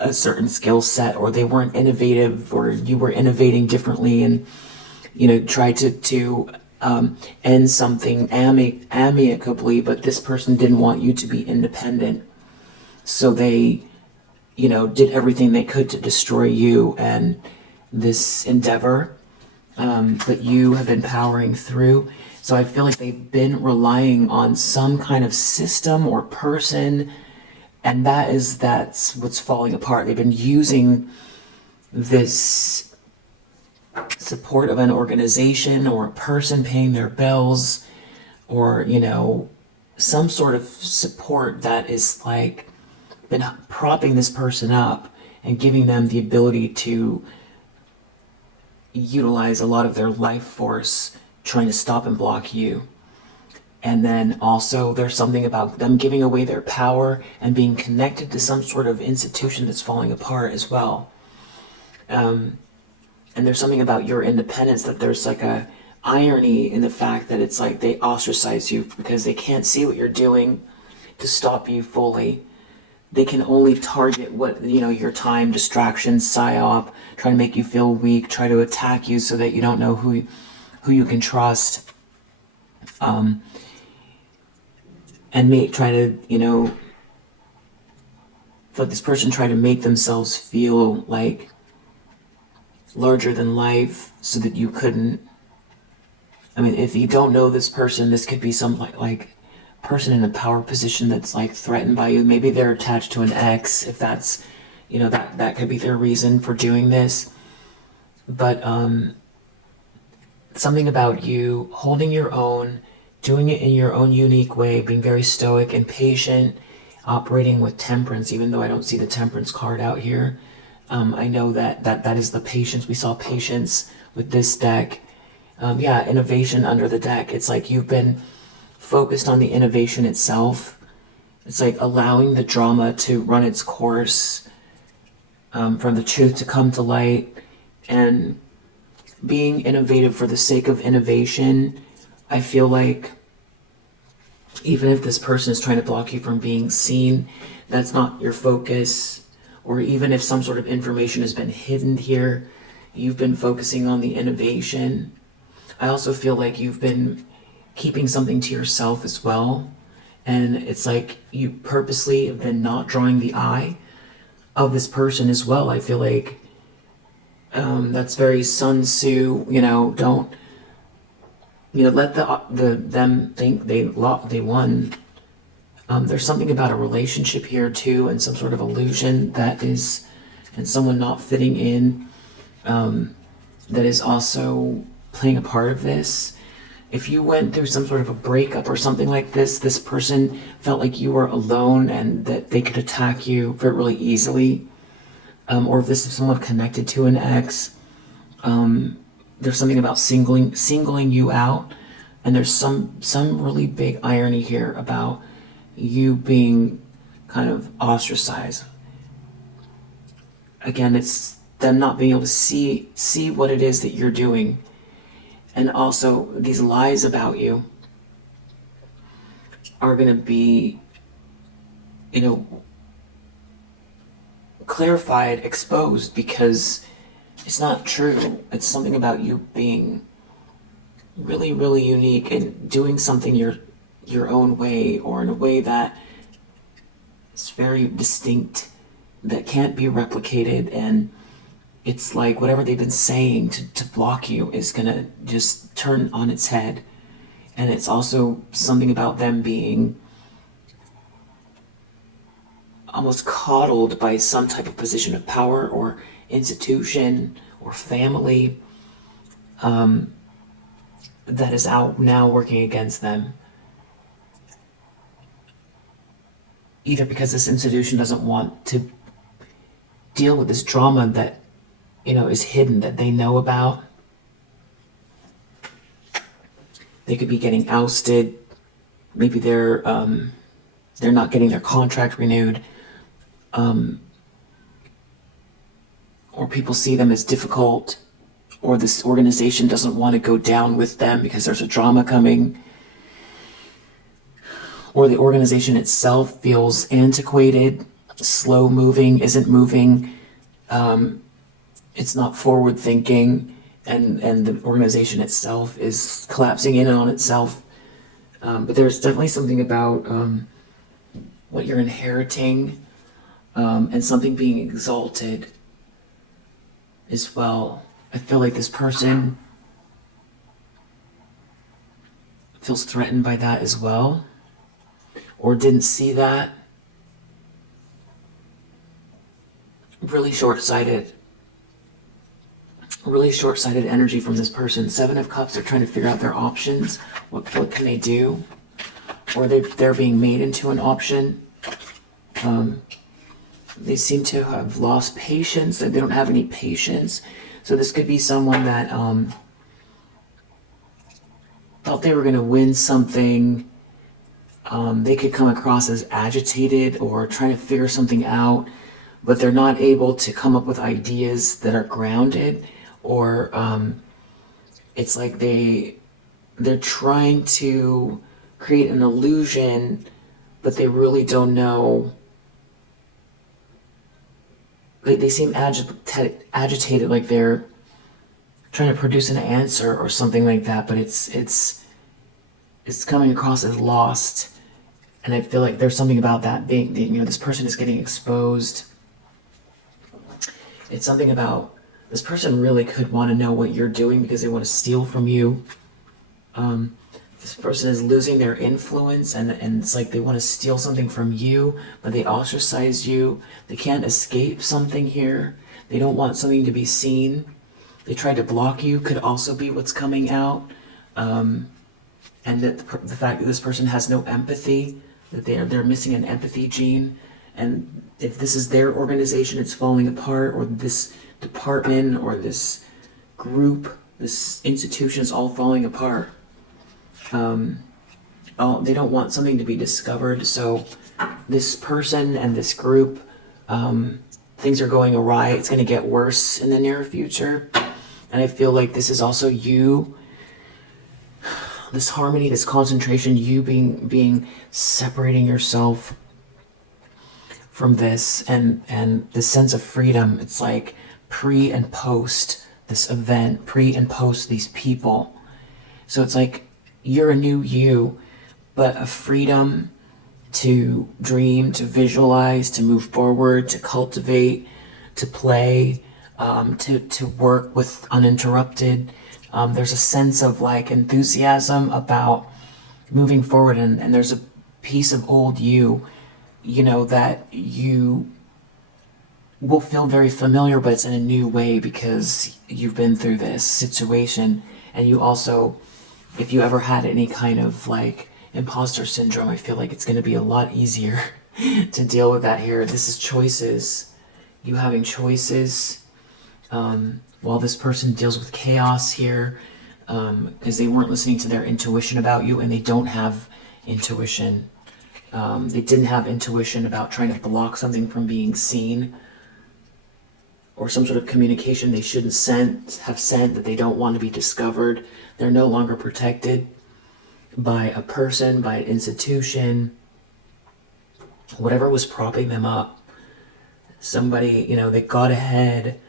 a certain skill set, or they weren't innovative, or you were innovating differently, and try to end something amicably, but this person didn't want you to be independent, so they did everything they could to destroy you and this endeavor, but you have been powering through. So I feel like they've been relying on some kind of system or person, and that's what's falling apart. They've been using this support of an organization or a person paying their bills, or some sort of support that is like been propping this person up and giving them the ability to utilize a lot of their life force trying to stop and block you. And then also there's something about them giving away their power and being connected to some sort of institution that's falling apart as well. And there's something about your independence, that there's like a irony in the fact that it's like they ostracize you because they can't see what you're doing to stop you fully. They can only target what, your time, distractions, psyop, try to make you feel weak, try to attack you so that you don't know who you can trust. And try to, let this person try to make themselves feel like larger than life so that you couldn't. I mean, if you don't know this person, this could be some like person in a power position that's like threatened by you. Maybe they're attached to an ex, if that's, that could be their reason for doing this. But something about you holding your own, doing it in your own unique way, being very stoic and patient, operating with temperance, even though I don't see the temperance card out here. I know that is the patience. We saw patience with this deck. Innovation under the deck. It's like you've been focused on the innovation itself. It's like allowing the drama to run its course, for the truth to come to light, and being innovative for the sake of innovation. I feel like even if this person is trying to block you from being seen, that's not your focus. Or even if some sort of information has been hidden here, you've been focusing on the innovation. I also feel like you've been keeping something to yourself as well. And it's like you purposely have been not drawing the eye of this person as well. I feel like that's very Sun Tzu, don't, let them think they won. There's something about a relationship here too, and some sort of illusion that is, and someone not fitting in, that is also playing a part of this. If you went through some sort of a breakup or something like this person felt like you were alone and that they could attack you very really easily. Or if this is someone connected to an ex, there's something about singling you out, and there's some really big irony here about you being kind of ostracized. Again, it's them not being able to see what it is that you're doing. And also, these lies about you are going to be, clarified, exposed, because it's not true. It's something about you being really, really unique and doing something your own way, or in a way that is very distinct, that can't be replicated. And it's like whatever they've been saying to block you is gonna just turn on its head. And it's also something about them being almost coddled by some type of position of power or institution or family, that is out now working against them. Either because this institution doesn't want to deal with this drama that is hidden, that they know about. They could be getting ousted. Maybe they're not getting their contract renewed. Or people see them as difficult, or this organization doesn't want to go down with them because there's a drama coming. or the organization itself feels antiquated, slow moving, isn't moving, it's not forward thinking, and the organization itself is collapsing in on itself. But there's definitely something about what you're inheriting, and something being exalted as well. I feel like this person feels threatened by that as well, or didn't see that. Really short-sighted energy from this person. Seven of Cups are trying to figure out their options. What can they do? Or they're being made into an option. They seem to have lost patience. They don't have any patience. So this could be someone that thought they were going to win something. They could come across as agitated or trying to figure something out, but they're not able to come up with ideas that are grounded, or it's like they're trying to create an illusion, but they really don't know. They seem agitated, like they're trying to produce an answer or something like that, but it's coming across as lost. And I feel like there's something about that being, this person is getting exposed. It's something about this person really could want to know what you're doing because they want to steal from you. This person is losing their influence, and it's like they want to steal something from you, but they ostracize you. They can't escape something here. They don't want something to be seen. They try to block you, could also be what's coming out. And that the fact that this person has no empathy, that they're missing an empathy gene. And if this is their organization, it's falling apart, or this department or this group, this institution is all falling apart. They don't want something to be discovered. So this person and this group, things are going awry. It's going to get worse in the near future. And I feel like this is also you, this harmony, this concentration, you being separating yourself from this, and this sense of freedom. It's like pre and post this event, pre and post these people. So it's like you're a new you, but a freedom to dream, to visualize, to move forward, to cultivate, to play, to work with uninterrupted. There's a sense of like enthusiasm about moving forward, and there's a piece of old you, that you will feel very familiar, but it's in a new way because you've been through this situation. And you also, if you ever had any kind of like imposter syndrome, I feel like it's going to be a lot easier to deal with that here. This is choices, you having choices, while this person deals with chaos here, because they weren't listening to their intuition about you, and they don't have intuition. They didn't have intuition about trying to block something from being seen, or some sort of communication they shouldn't have sent, that they don't want to be discovered. They're no longer protected by a person, by an institution, whatever was propping them up. Somebody, they got ahead.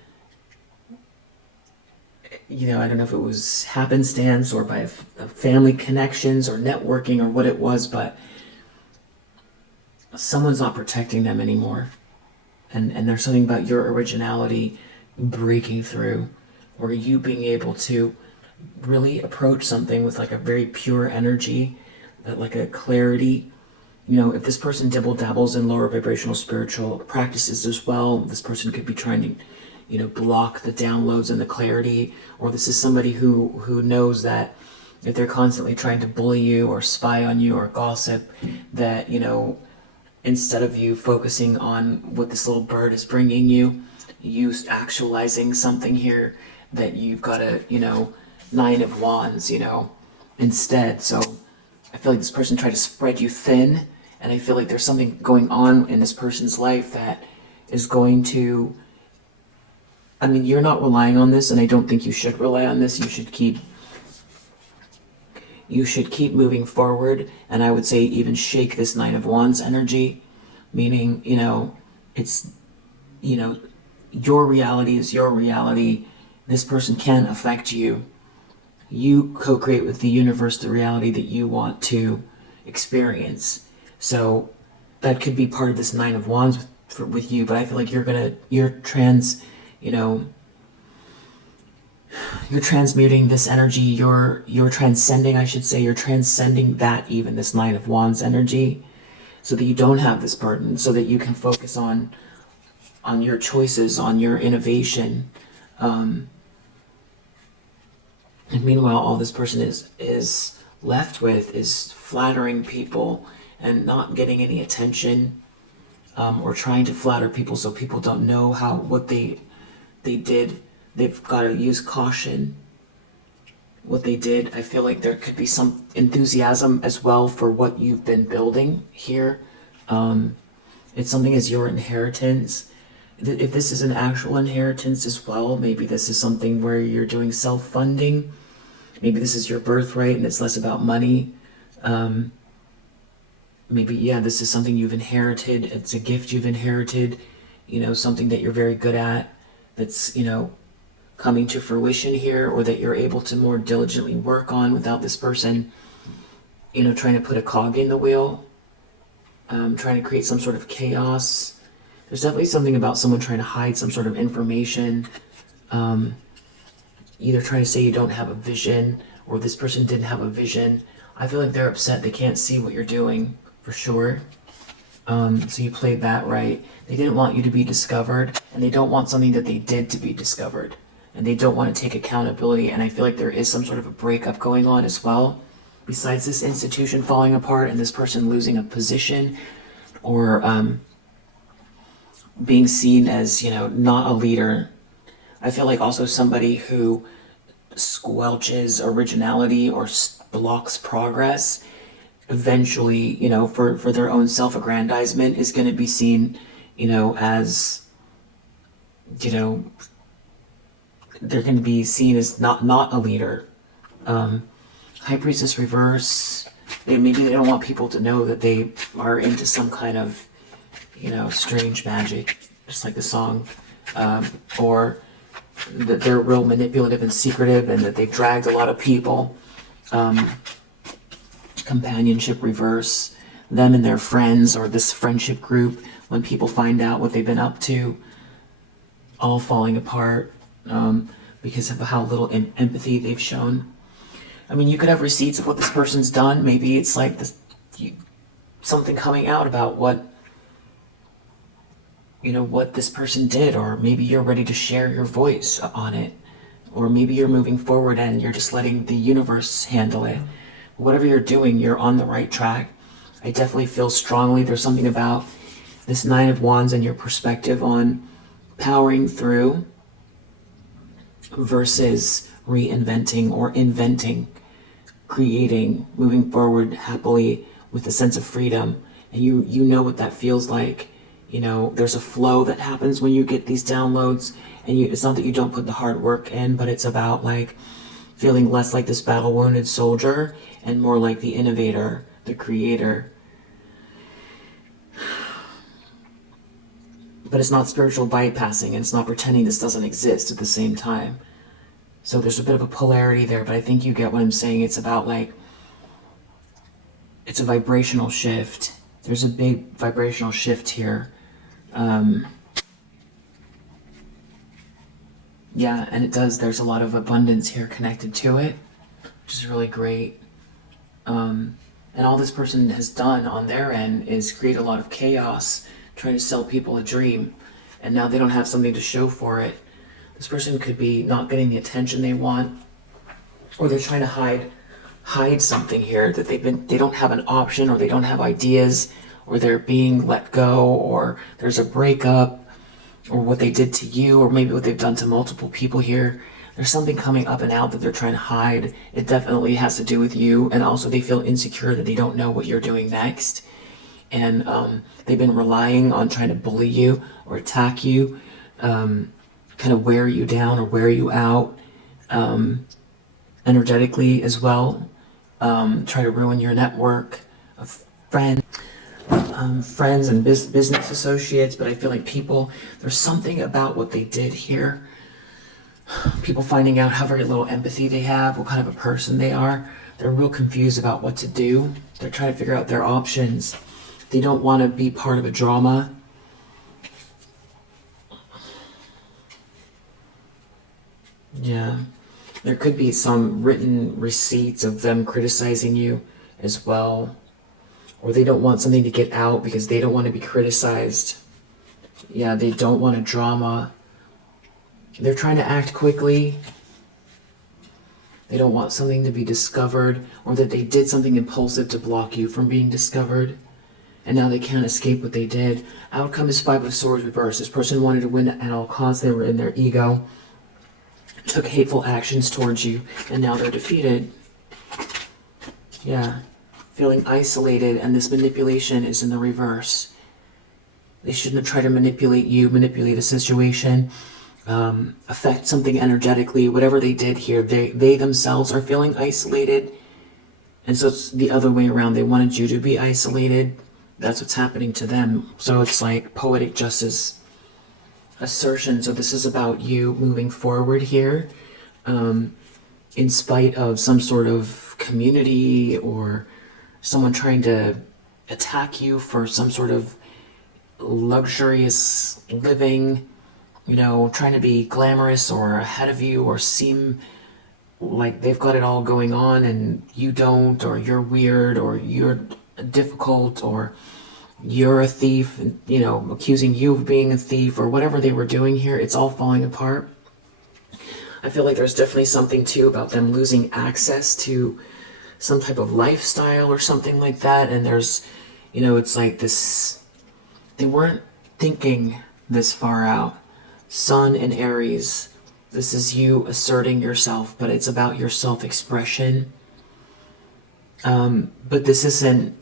I don't know if it was happenstance or by family connections or networking or what it was, but someone's not protecting them anymore. And there's something about your originality breaking through, or you being able to really approach something with like a very pure energy, like a clarity. If this person dabbles in lower vibrational spiritual practices as well, this person could be trying to block the downloads and the clarity. Or this is somebody who knows that if they're constantly trying to bully you or spy on you or gossip, that instead of you focusing on what this little bird is bringing you actualizing something here, that you've got a 9 of Wands instead. So I feel like this person tried to spread you thin, and I feel like there's something going on in this person's life that is going to, you're not relying on this, and I don't think you should rely on this. You should keep you should keep moving forward. And I would say even shake this Nine of Wands energy, meaning, it's, your reality is your reality. This person can affect you. You co-create with the universe the reality that you want to experience. So that could be part of this Nine of Wands with you, but I feel like you're transmuting this energy, you're transcending, I should say, you're transcending that, even this Nine of Wands energy, so that you don't have this burden, so that you can focus on your choices, on your innovation. And meanwhile, all this person is left with is flattering people and not getting any attention, or trying to flatter people so people don't know what they did. They've got to use caution. What they did, I feel like there could be some enthusiasm as well for what you've been building here. It's something as your inheritance. If this is an actual inheritance as well, maybe this is something where you're doing self-funding. Maybe this is your birthright and it's less about money. Maybe, this is something you've inherited. It's a gift you've inherited, something that you're very good at, that's, coming to fruition here, or that you're able to more diligently work on without this person, trying to put a cog in the wheel, trying to create some sort of chaos. There's definitely something about someone trying to hide some sort of information, either trying to say you don't have a vision, or this person didn't have a vision. I feel like they're upset they can't see what you're doing, for sure. So you played that right. They didn't want you to be discovered, and they don't want something that they did to be discovered, and they don't want to take accountability. And I feel like there is some sort of a breakup going on as well, besides this institution falling apart and this person losing a position, or being seen as, not a leader. I feel like also somebody who squelches originality or blocks progress, eventually, for their own self-aggrandizement, is going to be seen, as, they're going to be seen as not a leader. High Priestess reverse, maybe they don't want people to know that they are into some kind of, strange magic, just like the song, or that they're real manipulative and secretive, and that they've dragged a lot of people. Companionship reverse, them and their friends, or this friendship group, when people find out what they've been up to, all falling apart, because of how little empathy they've shown. I mean, you could have receipts of what this person's done. Maybe it's like something coming out about what this person did, or maybe you're ready to share your voice on it, or maybe you're moving forward and you're just letting the universe handle it. Whatever you're doing, you're on the right track. I definitely feel strongly there's something about this Nine of Wands and your perspective on powering through versus reinventing or inventing, creating, moving forward happily with a sense of freedom. And you know what that feels like. There's a flow that happens when you get these downloads, and it's not that you don't put the hard work in, but it's about like feeling less like this battle wounded soldier and more like the innovator, the creator. But it's not spiritual bypassing, and it's not pretending this doesn't exist at the same time. So there's a bit of a polarity there, but I think you get what I'm saying. It's about like, it's a vibrational shift. There's a big vibrational shift here. Yeah, and there's a lot of abundance here connected to it, which is really great. And all this person has done on their end is create a lot of chaos, trying to sell people a dream, and now they don't have something to show for it. This person could be not getting the attention they want, or they're trying to hide something here, that they don't have an option, or they don't have ideas, or they're being let go, or there's a breakup, or what they did to you, or maybe what they've done to multiple people here. There's something coming up and out that they're trying to hide. It definitely has to do with you, and also they feel insecure that they don't know what you're doing next. And they've been relying on trying to bully you or attack you, kind of wear you down or wear you out, energetically as well. try to ruin your network of friends. Friends and business associates, but I feel like there's something about what they did here. People finding out how very little empathy they have, what kind of a person they are. They're real confused about what to do. They're trying to figure out their options. They don't want to be part of a drama. Yeah. There could be some written receipts of them criticizing you as well. Or they don't want something to get out because they don't want to be criticized. Yeah, they don't want a drama. They're trying to act quickly. They don't want something to be discovered, or that they did something impulsive to block you from being discovered. And now they can't escape what they did. Outcome is 5 of Swords reversed. This person wanted to win at all costs. They were in their ego. Took hateful actions towards you, and now they're defeated. Yeah. Feeling isolated, and this manipulation is in the reverse. They shouldn't have tried to manipulate you, manipulate a situation, affect something energetically. Whatever they did here, they themselves are feeling isolated. And so it's the other way around. They wanted you to be isolated. That's what's happening to them. So it's like poetic justice assertion. So this is about you moving forward here, in spite of some sort of community or someone trying to attack you for some sort of luxurious living, trying to be glamorous or ahead of you, or seem like they've got it all going on and you don't, or you're weird, or you're difficult, or you're a thief, and, accusing you of being a thief, or whatever they were doing here. It's all falling apart. I feel like there's definitely something too about them losing access to some type of lifestyle or something like that. And there's, it's like this, they weren't thinking this far out. Sun and Aries, this is you asserting yourself, but it's about your self-expression. But this isn't,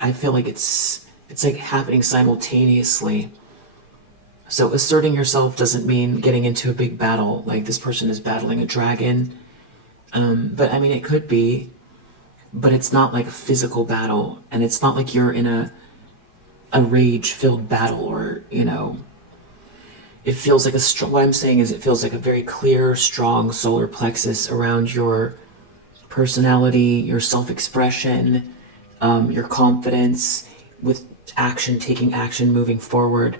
I feel like it's like happening simultaneously. So asserting yourself doesn't mean getting into a big battle, like this person is battling a dragon. But I mean, it could be, but it's not like a physical battle, and it's not like you're in a rage-filled battle, or, it feels like what I'm saying is it feels like a very clear, strong solar plexus around your personality, your self-expression, your confidence, with action, taking action, moving forward.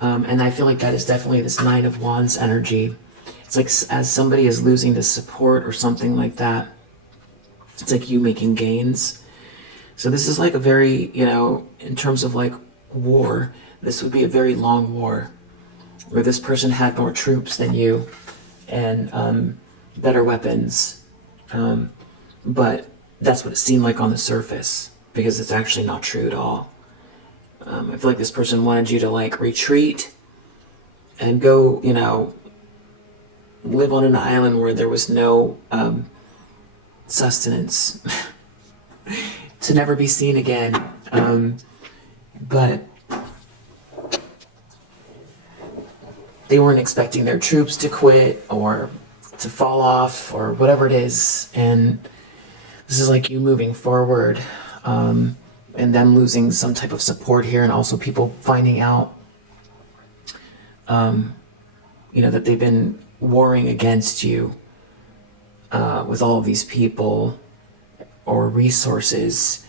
And I feel like that is definitely this 9 of Wands energy. It's like as somebody is losing the support or something like that, it's like you making gains. So this is like a very, in terms of like war, this would be a very long war where this person had more troops than you and better weapons. But that's what it seemed like on the surface, because it's actually not true at all. I feel like this person wanted you to like retreat and go, live on an island where there was no sustenance to never be seen again. But they weren't expecting their troops to quit or to fall off or whatever it is. And this is like you moving forward, and them losing some type of support here, and also people finding out, that they've been warring against you with all of these people or resources,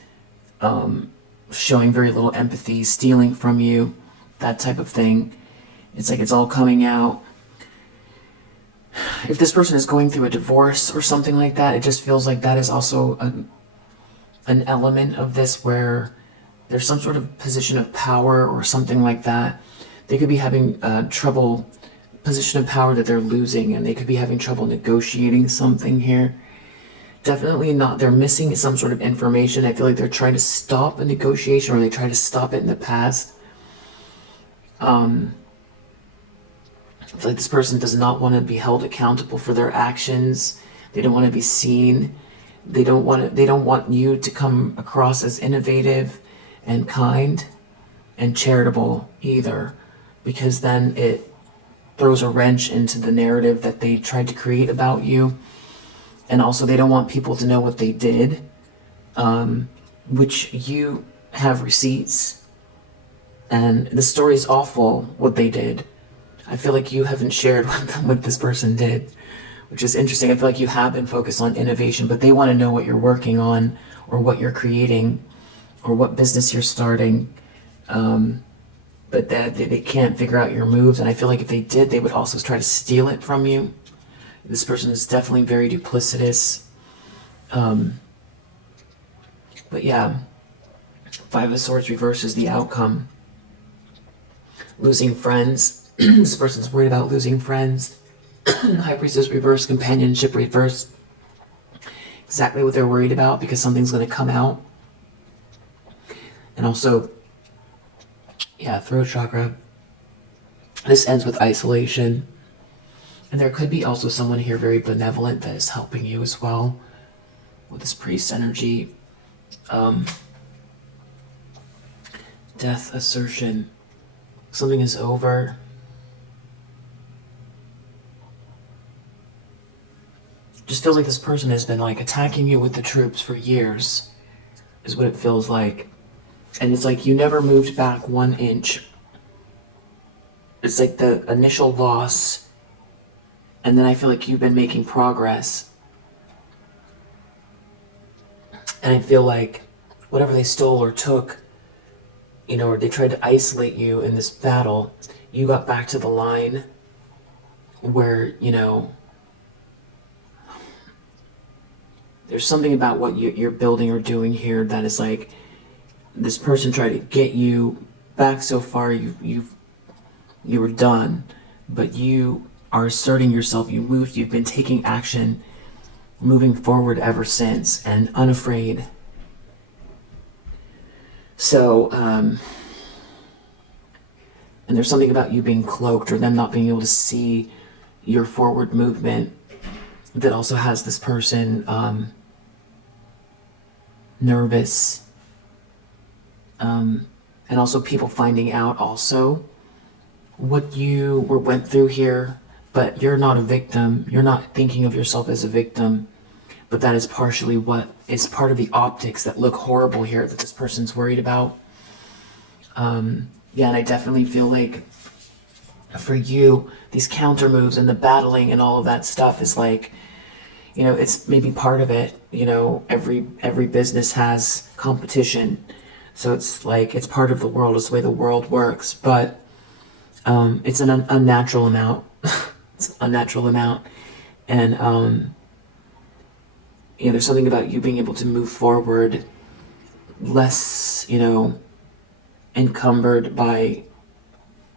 showing very little empathy, stealing from you, that type of thing. It's like it's all coming out. If this person is going through a divorce or something like that, it just feels like that is also an element of this, where there's some sort of position of power or something like that. They could be having position of power that they're losing, and they could be having trouble negotiating something here. Definitely not, they're missing some sort of information. I feel like they're trying to stop a negotiation, or they tried to stop it in the past. I feel like this person does not want to be held accountable for their actions. They don't want to be seen. They don't want you to come across as innovative and kind and charitable either, because then it throws a wrench into the narrative that they tried to create about you. And also they don't want people to know what they did. which you have receipts, and the story's awful, what they did. I feel like you haven't shared what this person did, which is interesting. I feel like you have been focused on innovation, but they want to know what you're working on, or what you're creating, or what business you're starting. But that they can't figure out your moves, and I feel like if they did, they would also try to steal it from you. This person is definitely very duplicitous. But yeah, Five of Swords reverse is the outcome. Losing friends. This person's worried about losing friends. High Priestess reverse, companionship reverse. Exactly what they're worried about, because something's going to come out. And also, yeah, throat chakra. This ends with isolation. And there could be also someone here very benevolent that is helping you as well with this priest energy. Death, assertion. Something is over. Just feels like this person has been like attacking you with the troops for years, is what it feels like. And it's like you never moved back 1 inch. It's like the initial loss, and then I feel like you've been making progress. And I feel like whatever they stole or took, you know, or they tried to isolate you in this battle, you got back to the line where, you know, there's something about what you're building or doing here that is like, this person tried to get you back so far, you were done, but you are asserting yourself, you moved, you've been taking action, moving forward ever since, and unafraid. So, and there's something about you being cloaked, or them not being able to see your forward movement, that also has this person nervous. And also people finding out also what you went through here, but you're not a victim. You're not thinking of yourself as a victim, but that is partially what is part of the optics that look horrible here that this person's worried about. Yeah, and I definitely feel like for you, these counter moves and the battling and all of that stuff is like, you know, it's maybe part of it. You know, every business has competition. So it's like, it's part of the world, it's the way the world works, but it's an unnatural amount. It's an unnatural amount. And, you know, there's something about you being able to move forward less, you know, encumbered by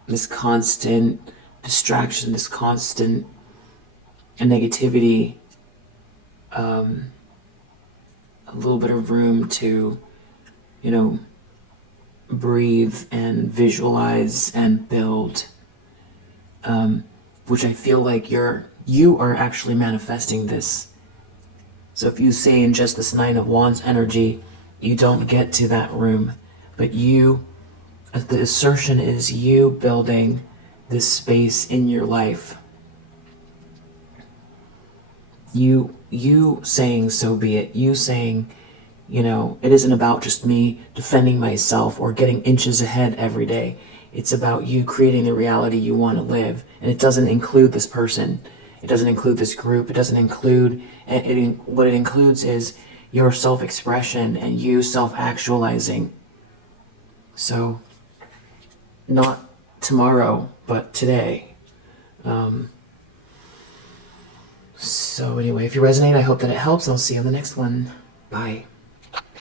this constant distraction, this constant negativity. A little bit of room to, you know, breathe and visualize and build, which I feel like you are actually manifesting this. So if you say in just this Nine of Wands energy, you don't get to that room, but you, the assertion is you building this space in your life. You saying, so be it. You saying, you know, it isn't about just me defending myself or getting inches ahead every day. It's about you creating the reality you want to live. And it doesn't include this person. It doesn't include this group. It doesn't include, what it includes is your self-expression and you self-actualizing. So, not tomorrow, but today. So anyway, if you resonate, I hope that it helps. I'll see you on the next one. Bye.